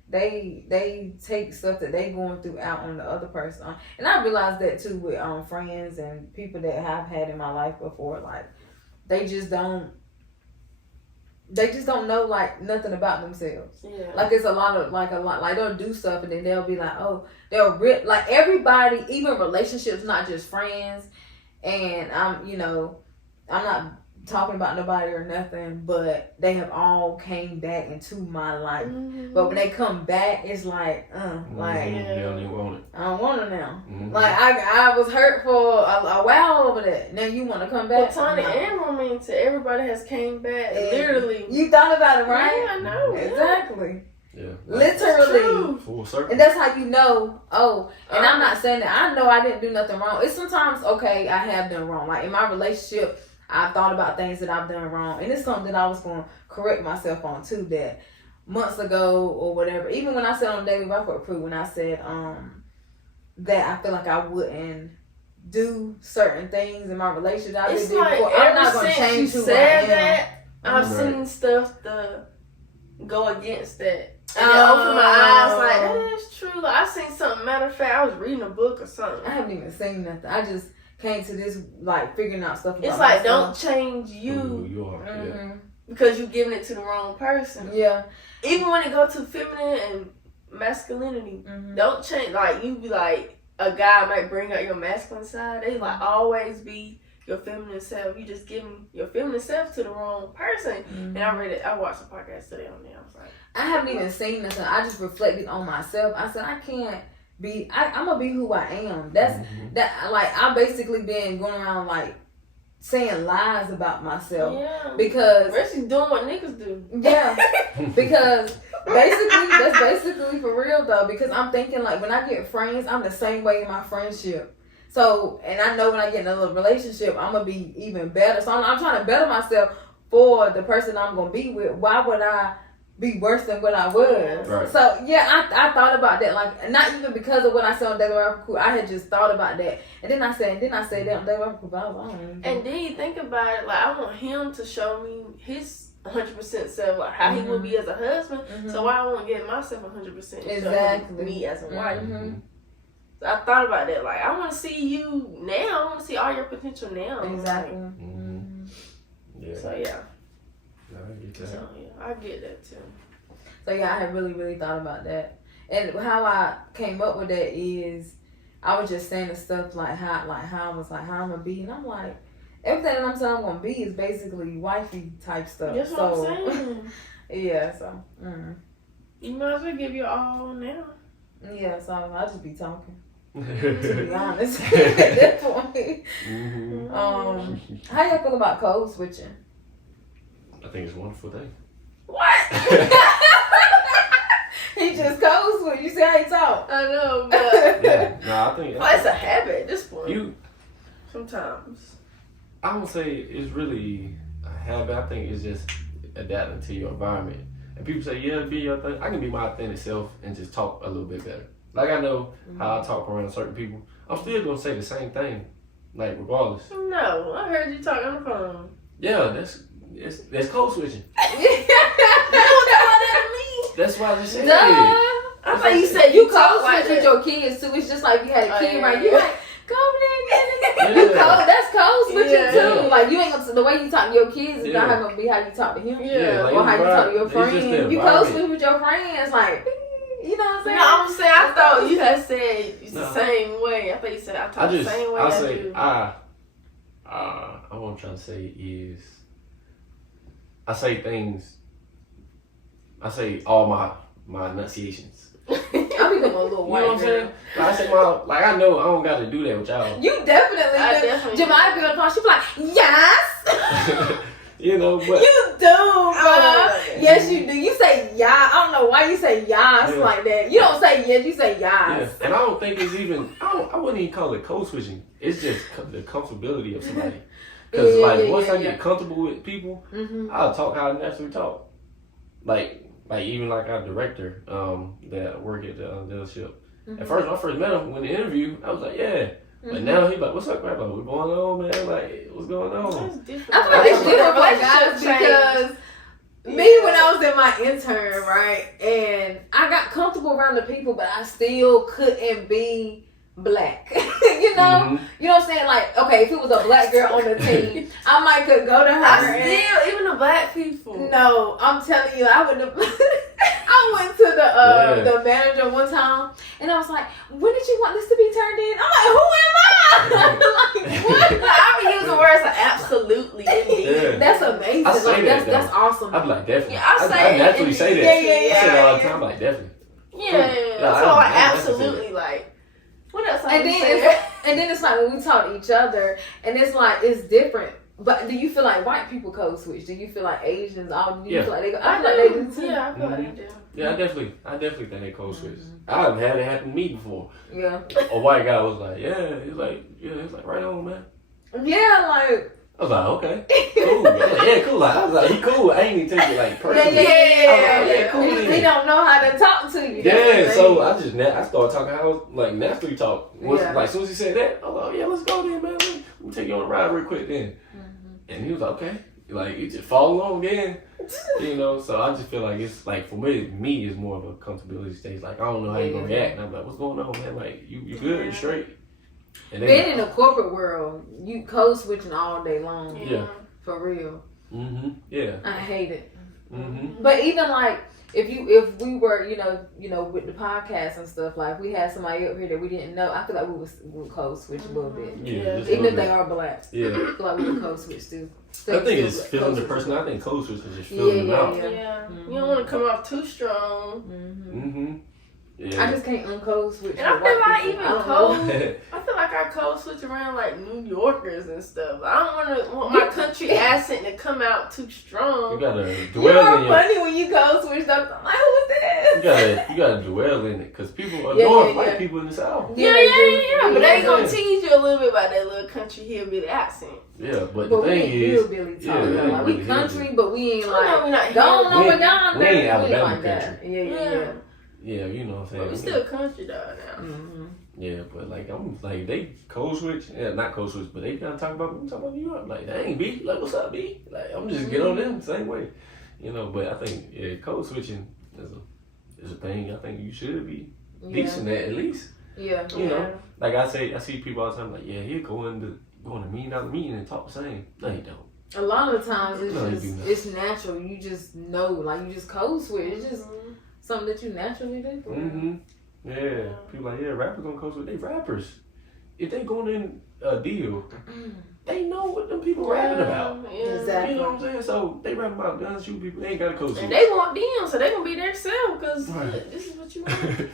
They take stuff that they going through out on the other person. And I realized that too with friends and people that I've had in my life before. Like they just don't know like nothing about themselves. Yeah. Like it's a lot like they'll do stuff and then they'll be like, oh, they'll rip like everybody, even relationships, not just friends. And I'm not talking about nobody or nothing, but they have all came back into my life. But when they come back, it's like, They don't even want it. I don't want it now. Like I was hurt for a while over that. Now you want to come back? Platonic and romantic, everybody has came back. And literally, you thought about it, right? Yeah, I know exactly. Yeah, literally, full circle. And that's how you know. Oh, and I'm not saying that I know I didn't do nothing wrong. It's sometimes okay, I have done wrong. Like in my relationship, I've thought about things that I've done wrong, and it's something that I was going to correct myself on too. That months ago or whatever, even when I said on Daily Life Crew, when I said that I feel like I wouldn't do certain things in my relationship I it's did like before. I'm not ever gonna since you change who I said am. that, I've Right. seen stuff to go against that. And then open my eyes like, that is true. Like, I seen something. Matter of fact, I was reading a book or something. I haven't even seen nothing. I just came to this like figuring out stuff about It's like, don't myself. change Who you you are. Yeah. Mhm. because you're giving it to the wrong person. Yeah. Even when it go to feminine and masculinity, Mhm. don't change. Like, you be like, a guy might bring out your masculine side. They like always be your feminine self. You just giving your feminine self to the wrong person. Mhm. And I watched a podcast today on there. I was like, I haven't even seen nothing. I just reflected on myself. I said I can't be. I'm gonna be who I am. That's that. Like I basically been going around like saying lies about myself yeah. because Versus doing what niggas do. yeah, because basically that's basically for real though. Because I'm thinking like when I get friends, I'm the same way in my friendship. So and I know when I get in a little relationship, I'm gonna be even better. So I'm trying to better myself for the person I'm gonna be with. Why would I be worse than what I was? Right. So yeah, I thought about that. Like not even because of what I said on Daily Rapper Cool. I had just thought about that, and then I said that on Daily Rapper Cool. But I was like, And then you think about it, like I want him to show me his 100% self, like how he would be as a husband. So why I won't give myself 100% Exactly. me as a wife. Mhm. So I thought about that. Like I want to see you now. I want to see all your potential now. Exactly. Like, Mhm. Yeah. so yeah. No, I get that. So yeah, I get that too. So yeah, I had really thought about that. And how I came up with that is I was just saying the stuff like how I was like how I'm gonna be, and I'm like everything that I'm saying I'm gonna be is basically wifey type stuff. That's what I'm saying. Yeah, so You might as well give your all now. yeah, so I'll just be talking. To Mhm. be honest, at that point. How y'all feel about code switching? I think it's a wonderful thing. What? He just code switch. You see how he talk? I know, but Yeah. No, I think well, it's a habit at this point. Sometimes. I would say it's really a habit. I think it's just adapting to your environment. And people say, yeah, be your thing. I can be my authentic self and just talk a little bit better. Like I know how I talk around certain people. I'm still gonna say the same thing, like regardless. No, I heard you talk on the phone. Yeah, that's code switching. You don't know what that means. That's why I just said Duh. it. I thought you said You you talk code like switch with that. your kids too. It's just like you had a Oh, kid, yeah, right? You yeah. like go there, Yeah. you code. That's code switching Yeah. too. Like you ain't gonna the way you talk to your kids is Yeah. not gonna be how you talk to him. Yeah, like Or how you talk to your it's just the friends. You code environment. switch with your friends, like you know what I'm saying? No, I'm saying I thought you had said it's the No. same way. I thought you said I talk the same way I I say, do. what I'm trying to say is, I say things, I say all my enunciations. I become a little You know white what I'm saying? Like I say like I know I don't got to do that with y'all. You definitely I do. definitely Jemima be on the phone, she be like, yes. You know, but You do, bro. Oh. Yes, you do. You say yeah. I don't know why you say yes Yeah. like that. You don't say yes, you say yeah, yes. and I don't think it's even. I wouldn't even call it code switching. It's just the comfortability of somebody. Because once I get comfortable with people, Mm-hmm. I'll talk how I naturally talk. Like even like our director that work at the dealership. Mm-hmm. At first, when I first met him, when the interview, I was like, yeah. But now he's like, what's up, Grandpa? What's going on, man? Like, what's going on? That's different. I feel like it's That's different for Relationship guys change. because me when I was in my intern, right, and I got comfortable around the people, but I still couldn't be black. You know? You know what I'm saying? Like, okay, if it was a black girl on the team, I might could go to her. I and- still, even the black people. No, I'm telling you, I wouldn't have. I went to the manager one time, and I was like, "When did you want this to be turned in?" I'm like, "Who am I?" Like, what? Like, I be using words like absolutely. Indeed. Yeah. That's amazing. I say Like, that, that's awesome. I'd be like, definitely. Yeah, I say I naturally it. say that. Yeah, I say it all the yeah. time, like, definitely. Yeah, that's I- all like I definitely absolutely like. What else? I And then it's like when we talk to each other, and it's like it's different. But do you feel like white people code switch? Do you feel like Asians? Do you feel like they go? I feel like they do too. Yeah, I feel like they do. Yeah, I definitely think they code switch. I've had it happen to me before. Yeah. A white guy was like, yeah, he's like right on, man. Yeah, like I was like, okay, cool. I was like, yeah, cool. Like, I was like, he cool. I ain't even take it like personally. Yeah. I was like, yeah, cool. He don't know how to talk to you. Yeah, so I started talking how like naturally talk. Once, Yeah. Like as soon as he said that, I was like, yeah, let's go then, man. Let me take you on a ride real quick then. And he was like, okay. Like it just follow along again. You know, so I just feel like it's like for me it's more of a comfortability stage. Like I don't know how you gonna react. And I'm like, what's going on, man? Like you good, you straight. And then, being in the corporate world, you code switching all day long. Yeah. For real. Yeah. I hate it. Mm-hmm. But even like if we were, you know, with the podcast and stuff, like we had somebody up here that we didn't know, I feel like we would code switch a little bit. Yeah. Just Even a if little they bit. are black. Yeah. I feel like we would code switch too. I think it's feeling the person. I think code switch is just feeling them out. Yeah. You don't want to come off too strong. Mm-hmm. Yeah. I just can't uncode switch. And I feel like even code, I I feel like I code switch around like New Yorkers and stuff. I don't want my country accent to come out too strong. You gotta You dwell are in your. funny when you code switch up. I'm like, who is this? You gotta dwell in it because people Yeah, adore yeah, white yeah. people in the South. Yeah. But they gonna Yeah. tease you a little bit about that little country hillbilly accent. Yeah, but But the we thing ain't is, hillbilly talk. yeah, though. Like, we really country, but we ain't I know like. we're not Don't know hillbilly. what down we there. ain't Alabama like that. country. Yeah. yeah, you know what I'm saying. But we still country though now. Mm-hmm. Yeah, but like I'm like they code switch, not code switch, but they kind of talk about New York. Like, dang B, like what's up B? Like I'm just get on them the same way, you know. But I think code switching is a thing. I think you should be decent at least. Yeah. You know, like I see people all the time like, yeah, he'll go into $1 million meeting and talk the same. No, you don't. A lot of the times it's No, you just do not. it's natural. You just know, like you just code switch. It's just something that you naturally do. Yeah, people like, yeah, rappers don't code switch. They rappers. If they going in a deal, they know what them people rapping about. Yeah. Exactly. You know what I'm saying? So they rap about guns, shoot people. They ain't got a code switch. And they want them, so they gonna be their self because Right. this is what you want.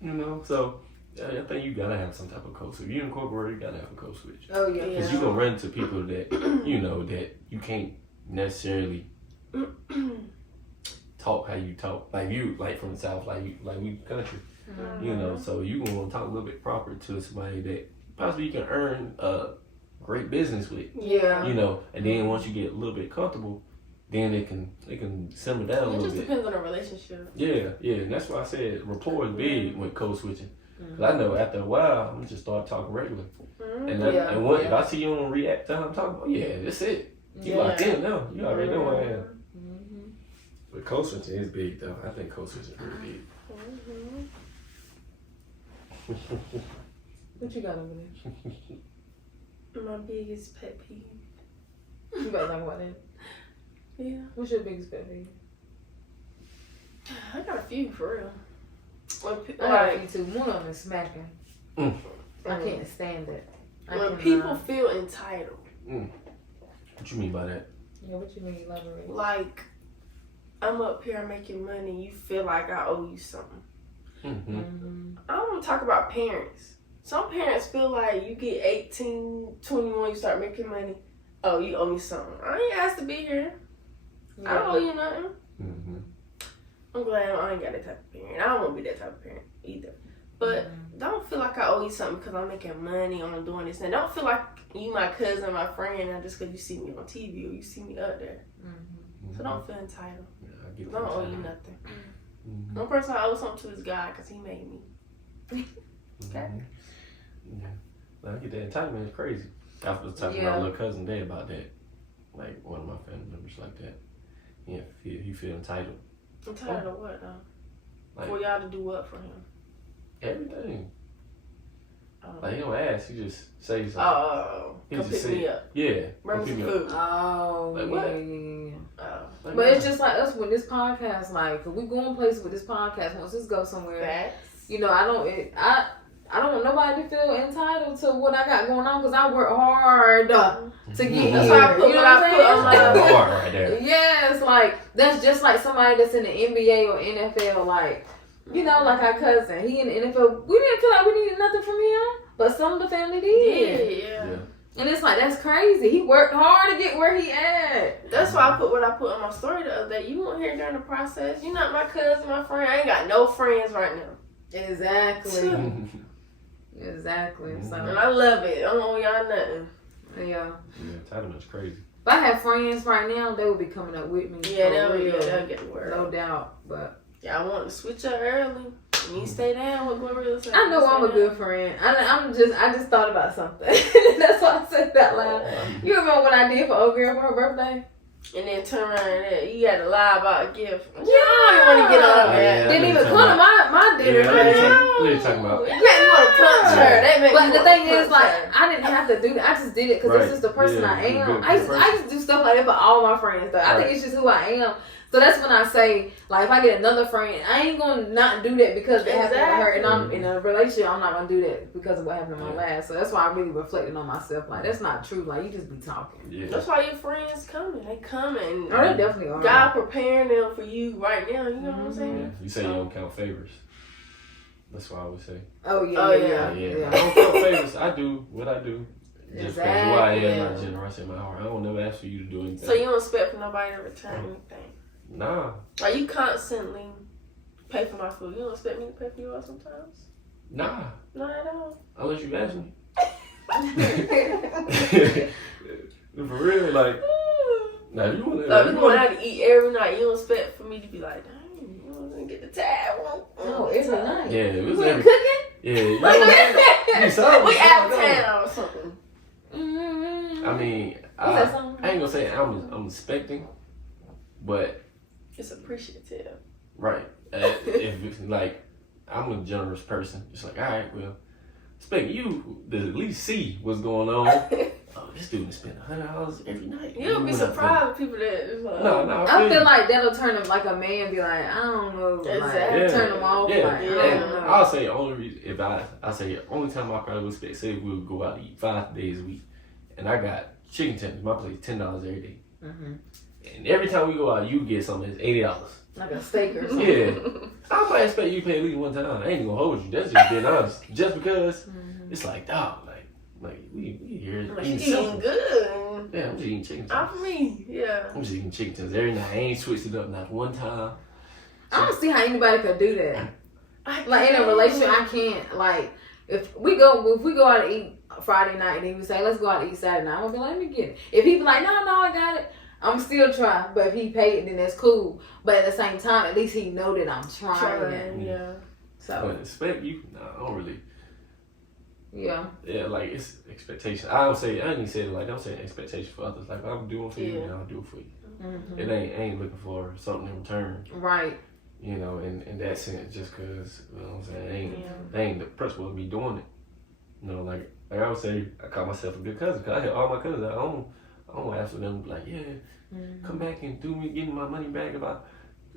You know, so I think you gotta have some type of code switch. If you're incorporated, you gotta have a code switch. Oh yeah. Because you gonna run into people that you know that you can't necessarily talk how you talk. Like you, like from the South, like we country. You know, so you gonna talk a little bit proper to somebody that possibly you can earn great business with. Yeah. You know, and then once you get a little bit comfortable, then it can simmer down a It little just bit. depends on the relationship. Yeah, and that's why I said rapport is big with code switching. Cause I know after a while, I'm just start talking regular. And if I see you don't react to how I'm talking, oh yeah, that's it. You locked in now. You already know who I am. But code switching is big though. I think code switching is pretty big. What you got over there? My biggest pet peeve. You better talk about that. Yeah. What's your biggest pet peeve? I got a few for real. When I got a few too. One of them is smacking. Mm. I can't stand it. when people feel entitled. What you mean by that? Yeah, what you mean elaborate? Like, I'm up here making money, you feel like I owe you something. I don't want to talk about parents. Some parents feel like you get 18, 21, you start making money. Oh, you owe me something. I ain't asked to be here. I don't owe you nothing. I'm glad I ain't got that type of parent. I don't want to be that type of parent either. But don't feel like I owe you something because I'm making money or I'm doing this. And don't feel like you my cousin, my friend, and just because you see me on TV or you see me up there. So don't feel entitled. Yeah, I get Don't owe you nothing. One person I owe something to is God because he made me. Okay? Yeah. I get that entitlement is crazy. I was talking to my little cousin today about that. Like one of my family members like that. Yeah, he feel entitled. Entitled of what though? Like, For y'all to do what for him? everything. Oh. Like he don't ask, he just say something. Oh, He come just pick me say, up. yeah. Bring come me pick some me up. food. Oh, Like yeah, what? Oh. Like, But it's just like us with this podcast. Like, if we going places with this podcast, once this goes somewhere, Facts. you know, I don't want nobody to feel entitled to what I got going on because I work hard to get here. That's why I put You know what I put on That's my hard right there. Yes, like that's just like somebody that's in the NBA or NFL, like, you know, like our cousin. He in the NFL. We didn't feel like we needed nothing from him, but some of the family did. Yeah. And it's like, that's crazy. He worked hard to get where he at. That's why I put what I put on my story the other day. You weren't here during the process. You're not my cousin, my friend. I ain't got no friends right now. Exactly. Exactly. So And I love it. I don't owe y'all nothing. Yeah. Entitlement's crazy. If I had friends right now, they would be coming up with me. Yeah, they'll get the word. No doubt. But yeah, I want to switch up early. You need to stay down with Gloria. I know I'm a good friend. I just thought about something. That's why I said that loud. You remember what I did for old girl for her birthday? And then turn around and you had to lie about a gift. Yeah, I don't want to get on that. Didn't even come to my dinner. What are you talking about? You made me want to punch her. That made But me the thing is, like, I didn't have to do that. I just did it because this is the person I am. I used to do stuff like that for all my friends, though. I think it's just who I am. So that's when I say, like, if I get another friend, I ain't gonna not do that because it happened with her, and I'm in a relationship. I'm not gonna do that because of what happened in my last. So that's why I really reflected on myself. Like, that's not true. Like, you just be talking. Yeah. That's why your friends coming. They coming. Oh, they definitely are. God preparing them for you right now. You know what I'm saying? Yeah. You say you don't count favors. That's what I would say. Oh yeah. I don't count favors. I do what I do. Just because who I am, my generosity, my heart. I don't never ask for you to do anything. So you don't expect for nobody to return anything? Nah. Like, you constantly pay for my food. You don't expect me to pay for yours sometimes? Nah. Not at all. Unless you ask me. For real, like, now you want to. Like, we going out to eat every night. You don't expect for me to be like, dang, you want to get the tab one? No, every night. Yeah, it was You every. cooking? Yeah, you know what We out of town or something. I mean, I ain't gonna say I'm expecting, but it's appreciative. Right. If it's like, I'm a generous person. It's like, all right, well, expect you to at least see what's going on. Oh, this dude is spending $100 every night. You'll be surprised with people that is like, no. I feel like that'll turn them like a man. Be like, I don't know, like turn them off. Yeah, like, and I'll say only reason if I say only time I probably would expect, say we'll go out to eat 5 days a week, and I got chicken tenders. My place $10 every day. Mm-hmm. And every time we go out, you get something that's $80. Like a steak or something. Yeah. I might expect you to pay at least one time. I ain't gonna hold you. That's just being honest. Just because it's like, dog, like we here eating good. Yeah, I'm just eating chicken tenders. Not for me, yeah. I'm just eating chicken tenders every night. I ain't switched it up not one time. I don't see how anybody could do that. Like in a relationship, I can't. Like if we go out to eat Friday night and then we say let's go out to eat Saturday night, I'm gonna be like, let me get it. If he be like, no, I got it, I'm still trying. But if he paid it, then that's cool. But at the same time, at least he know that I'm trying. Yeah. So. But expect you? No, I don't really. Yeah. Yeah, like it's expectation. I ain't even say it like I'm saying expectation for others. Like if I'm doing for you, then I'll do it for you. Mm-hmm. It ain't looking for something in return. Right. You know, in that sense, just cause you know what I'm saying, ain't the principle of me doing it. You know, like I would say, I call myself a good cousin. Cause I had all my cousins. I don't ask for them like, come back and do me getting my money back.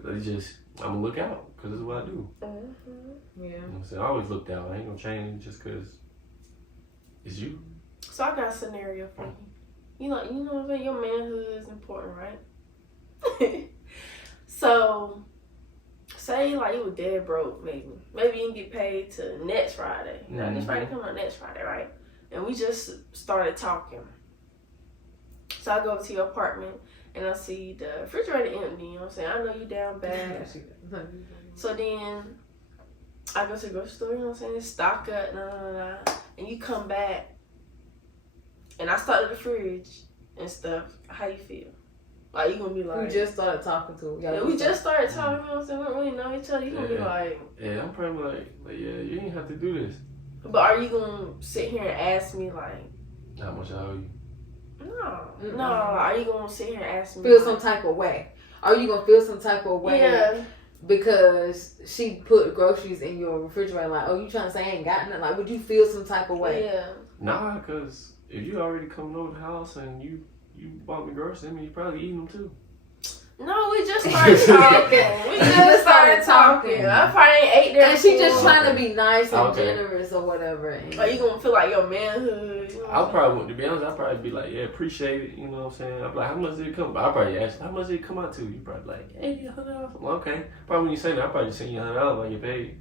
It's just I'm gonna look out because it's what I do. Mm-hmm. Yeah. You know what I'm saying? I always looked out. I ain't gonna change just cause it's you. So I got a scenario for you. You know what I'm saying? Your manhood is important, right? So, say like you were dead broke, maybe you didn't get paid till next Friday. Now this Friday coming on next Friday, right? And we just started talking. So I go up to your apartment and I see the refrigerator empty. You know what I'm saying? I know you down bad. So then I go to the grocery store. You know what I'm saying? Stock up, and you come back, and I started the fridge and stuff. How you feel? Like, you gonna be like... We just started talking to Yeah, we just started talking, you know what I'm saying? We don't really know each other. You gonna be like... Yeah, I'm probably like, yeah, you ain't have to do this. But are you gonna sit here and ask me, like... How much I owe you? No. Are you gonna sit here and ask me... Feel some type of way. Are you gonna feel some type of way? Yeah. Because she put groceries in your refrigerator, like, oh, you trying to say I ain't got nothing? Like, would you feel some type of way? Yeah. Nah, because if you already come over the house and you bought me groceries, I mean, you probably eating them too. No, we just started talking. We just started talking. I probably ain't ate there. And she just trying to be nice and generous or whatever. And are you gonna feel like your manhood? You know I'll probably, to be honest, I'll probably be like, yeah, appreciate it. You know what I'm saying? I'll be like, how much did it come? I'll probably ask, how much did it come out to? You probably like, $80, $100. Well, okay. Probably when you say that, I'll probably just send you $100 when you paid.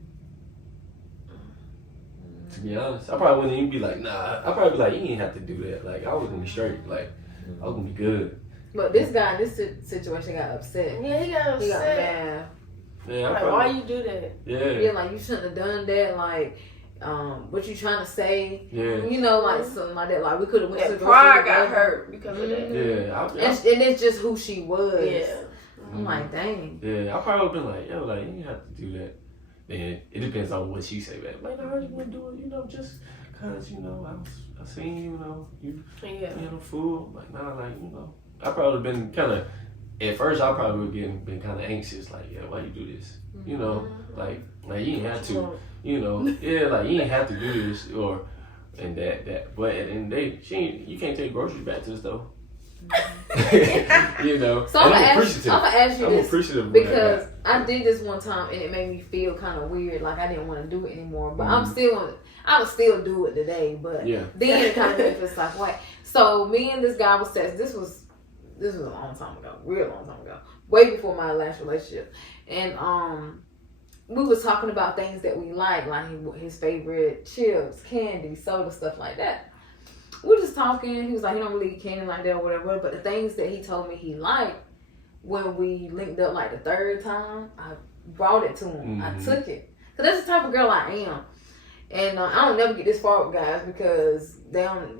To be honest, I probably wouldn't even be like, nah. I'll probably be like, you ain't have to do that. Like, I was gonna be straight. Like, I was gonna be good. But this guy in this situation got upset. Yeah, he got upset. He got mad. Yeah, like, why you do that? Yeah. Yeah, like, you shouldn't have done that. Like, what you trying to say? Yeah. You know, like something like that. Like we could have went to That the pride grocery got hurt because of that. Yeah. and it's just who she was. Yeah. I'm like, dang. Yeah, I probably would have been like, yo, like, you didn't have to do that. Then it depends on what she say back. Like, I just want to do it, you know, just because, you know, I seen you know, you know, fool. Like, nah, like, you know. I probably would have been kind of, at first, I probably would have been kind of anxious. Like, yeah, why you do this? You know, like you ain't have to, you know. Yeah, like, you ain't have to do this or, and that. But at the end of the day, you can't take groceries back to the store. You know, so I'm gonna ask you this because I did this one time and it made me feel kind of weird, like I didn't want to do it anymore. But I would still do it today. But then it kind of made it like, what? So me and this guy was texting. This was a long time ago, real long time ago, way before my last relationship, and we was talking about things that we like his favorite chips, candy, soda, stuff like that. We were just talking. He was like, he don't really eat candy like that or whatever. But the things that he told me he liked, when we linked up like the third time, I brought it to him. I took it. Because that's the type of girl I am. And I don't never get this far with guys because they don't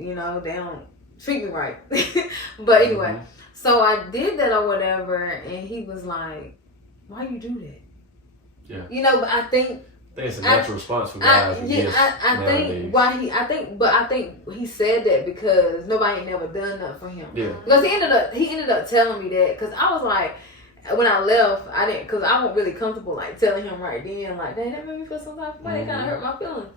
treat me right. But anyway, so I did that or whatever. And he was like, why you do that? Yeah. You know, but I think it's a natural response for guys. I think he said that because nobody ain't never done that for him. Yeah. Because he ended up telling me that because I was like, when I left, I didn't, because I wasn't really comfortable like telling him right then, like, dang, that made me feel some type of way. It kind of hurt my feelings.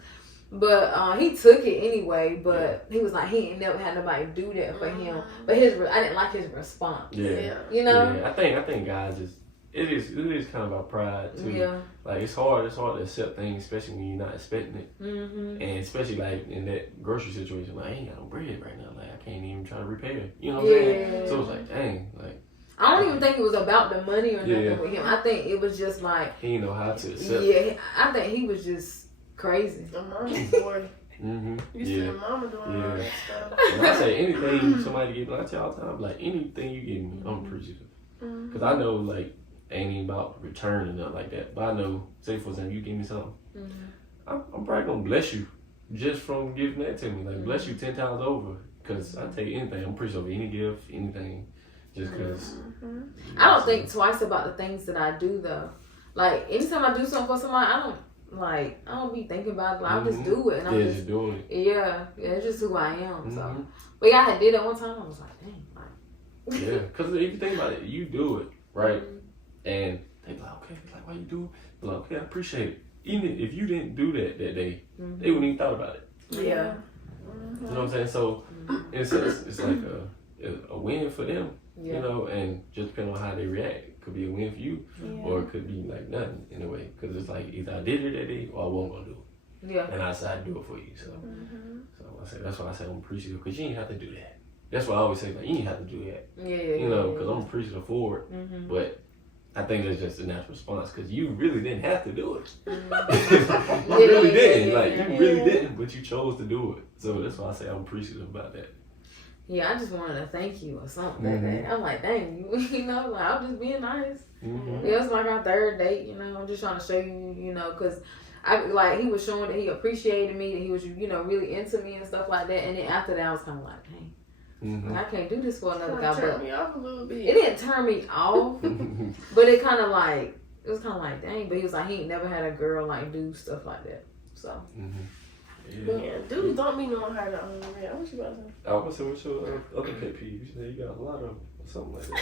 But he took it anyway. But he was like, he ain't never had nobody do that for him. But I didn't like his response. Yeah. You know. Yeah. I think guys just. It is kind of about pride too. Yeah. Like it's hard to accept things, especially when you're not expecting it. And especially like in that grocery situation, like I ain't got no bread right now. Like I can't even try to repay. You know what I'm saying? So it's like, dang, like I don't even think it was about the money or nothing with him. I think it was just like he didn't know how to accept. Yeah, I think he was just crazy. The mama's boy. You see your mama doing all that stuff. When I say anything somebody give me, I tell all the time, like anything you give me, I'm appreciative. Because I know like. Ain't even about return or nothing like that. But I know, say for example, you give me something, I'm probably gonna bless you just from giving that to me. Like bless you 10 times over, because I take anything. I'm appreciative of any gift, anything, just because. I don't think twice about the things that I do though. Like anytime I do something for somebody, I don't be thinking about it. Like, I just do it, and I'm just doing it. Yeah, it's just who I am. So, but yeah, I had did it one time. I was like, dang, like. Yeah, because if you think about it, you do it right. And they be like, okay, like, why you do it? Like, okay, I appreciate it. Even if you didn't do that day, they wouldn't even thought about it. Yeah. You know what I'm saying? So, in a sense, it's like a win for them, you know, and just depending on how they react, it could be a win for you, or it could be like nothing in a way. Because it's like, either I did it that day, or I wasn't going to do it. Yeah. And I decided to do it for you. So, that's why I say I'm appreciative, because you ain't have to do that. That's why I always say, like, you ain't have to do that. You know, because I'm appreciative for it. But I think that's just a natural response because you really didn't have to do it. You really didn't. You really didn't, but you chose to do it. So that's why I say I'm appreciative about that. Yeah, I just wanted to thank you or something that day. I'm like, dang, you know, like I was just being nice. It was like our third date, you know. I'm just trying to show you, you know, because he was showing that he appreciated me, that he was, you know, really into me and stuff like that. And then after that, I was kind of like, dang. Like, I can't do this for another guy. Turned me off a little bit. It didn't turn me off, but it was kind of like, dang. But he was like, he ain't never had a girl like do stuff like that. So. Yeah, dudes don't be knowing how to react. What you about to say? I was going to say, what's your other pet peeve? You said you got a lot of something like that.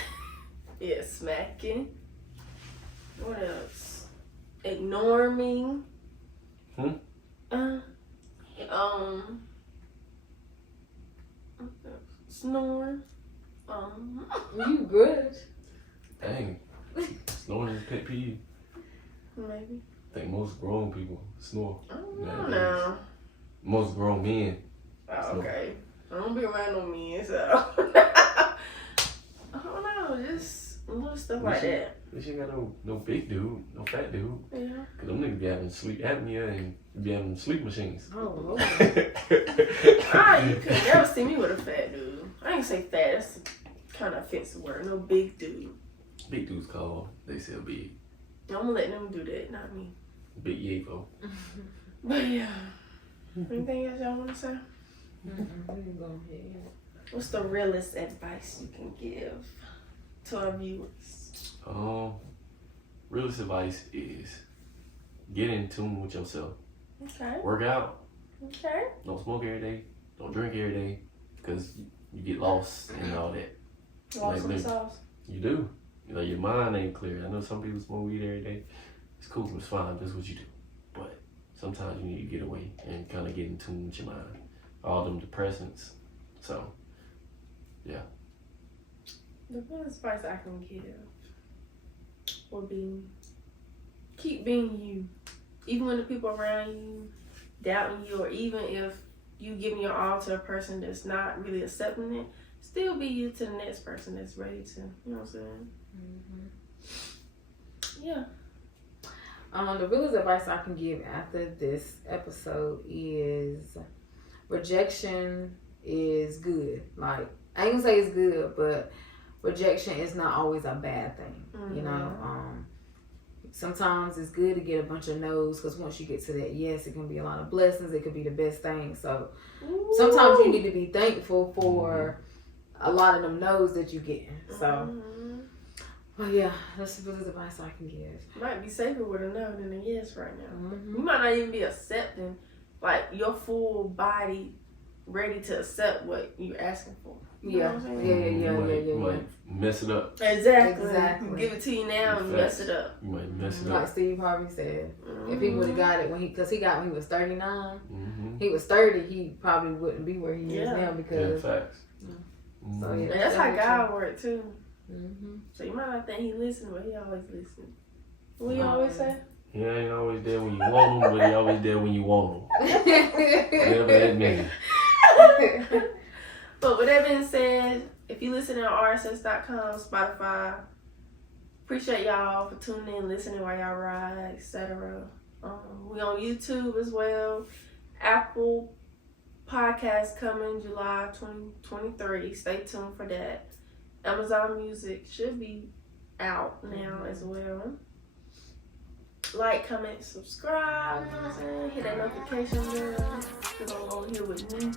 Yeah, smacking. What else? Ignore me. Snore. You good? Dang. Snoring is a pet peeve. Maybe. I think most grown people snore. I don't know now. Most grown men. Oh, okay. I don't be around no men, so. I don't know. Just little stuff like that. At least you ain't got no big dude, no fat dude. Yeah. Because them niggas be having sleep apnea and be having sleep machines. Oh, Lord. You could never see me with a fat dude. I ain't say fat. That's kind of offensive word. No big dude. Big dudes call. They say big. I'm gonna let them do that, not me. Big Yavo. But yeah. Anything else y'all want to say? Go ahead. What's the realest advice you can give to our viewers? Realest advice is get in tune with yourself. Okay. Work out. Okay. Don't smoke every day. Don't drink every day, because you get lost and all that. Lost in the sauce. You do. Your mind ain't clear. I know some people smoke weed every day. It's cool. It's fine. That's what you do. But sometimes you need to get away and kind of get in tune with your mind. All them depressants. So, yeah. The best advice I can give would be keep being you. Even when the people around you doubting you, or even if you giving your all to a person that's not really accepting it, still be you to the next person that's ready to. You know what I'm saying? Yeah. The realest advice I can give after this episode is rejection is good. Like, I ain't gonna say it's good, but rejection is not always a bad thing. You know, sometimes it's good to get a bunch of no's, because once you get to that yes, it can be a lot of blessings. It could be the best thing. So sometimes you need to be thankful for a lot of them no's that you get. So, well, yeah, that's the best advice I can give. Might be safer with a no than a yes right now. You might not even be accepting, like, your full body ready to accept what you're asking for. You know what I'm saying? You might mess it up. Exactly. Give it to you now and mess it up. You might mess it up. Like Steve Harvey said, if he would have got it because he got when he was 39, he was 30, he probably wouldn't be where he is now, because facts. So yeah, that's how God worked too. So you might not think he listened, but he always listens. What you always say? He ain't always there when you want him, but he always there when you want him. Whatever that means. But with that being said, if you listen on rss.com, Spotify, appreciate y'all for tuning in, listening while y'all ride, etc. We on YouTube as well. Apple Podcast coming July 2023. Stay tuned for that. Amazon Music should be out now as well. Like, comment, subscribe. You know what I'm saying? Hit that notification bell. Because I'm on here with me.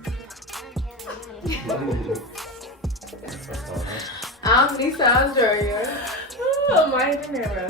I'm Lisa Andrea. Oh, my De Niro.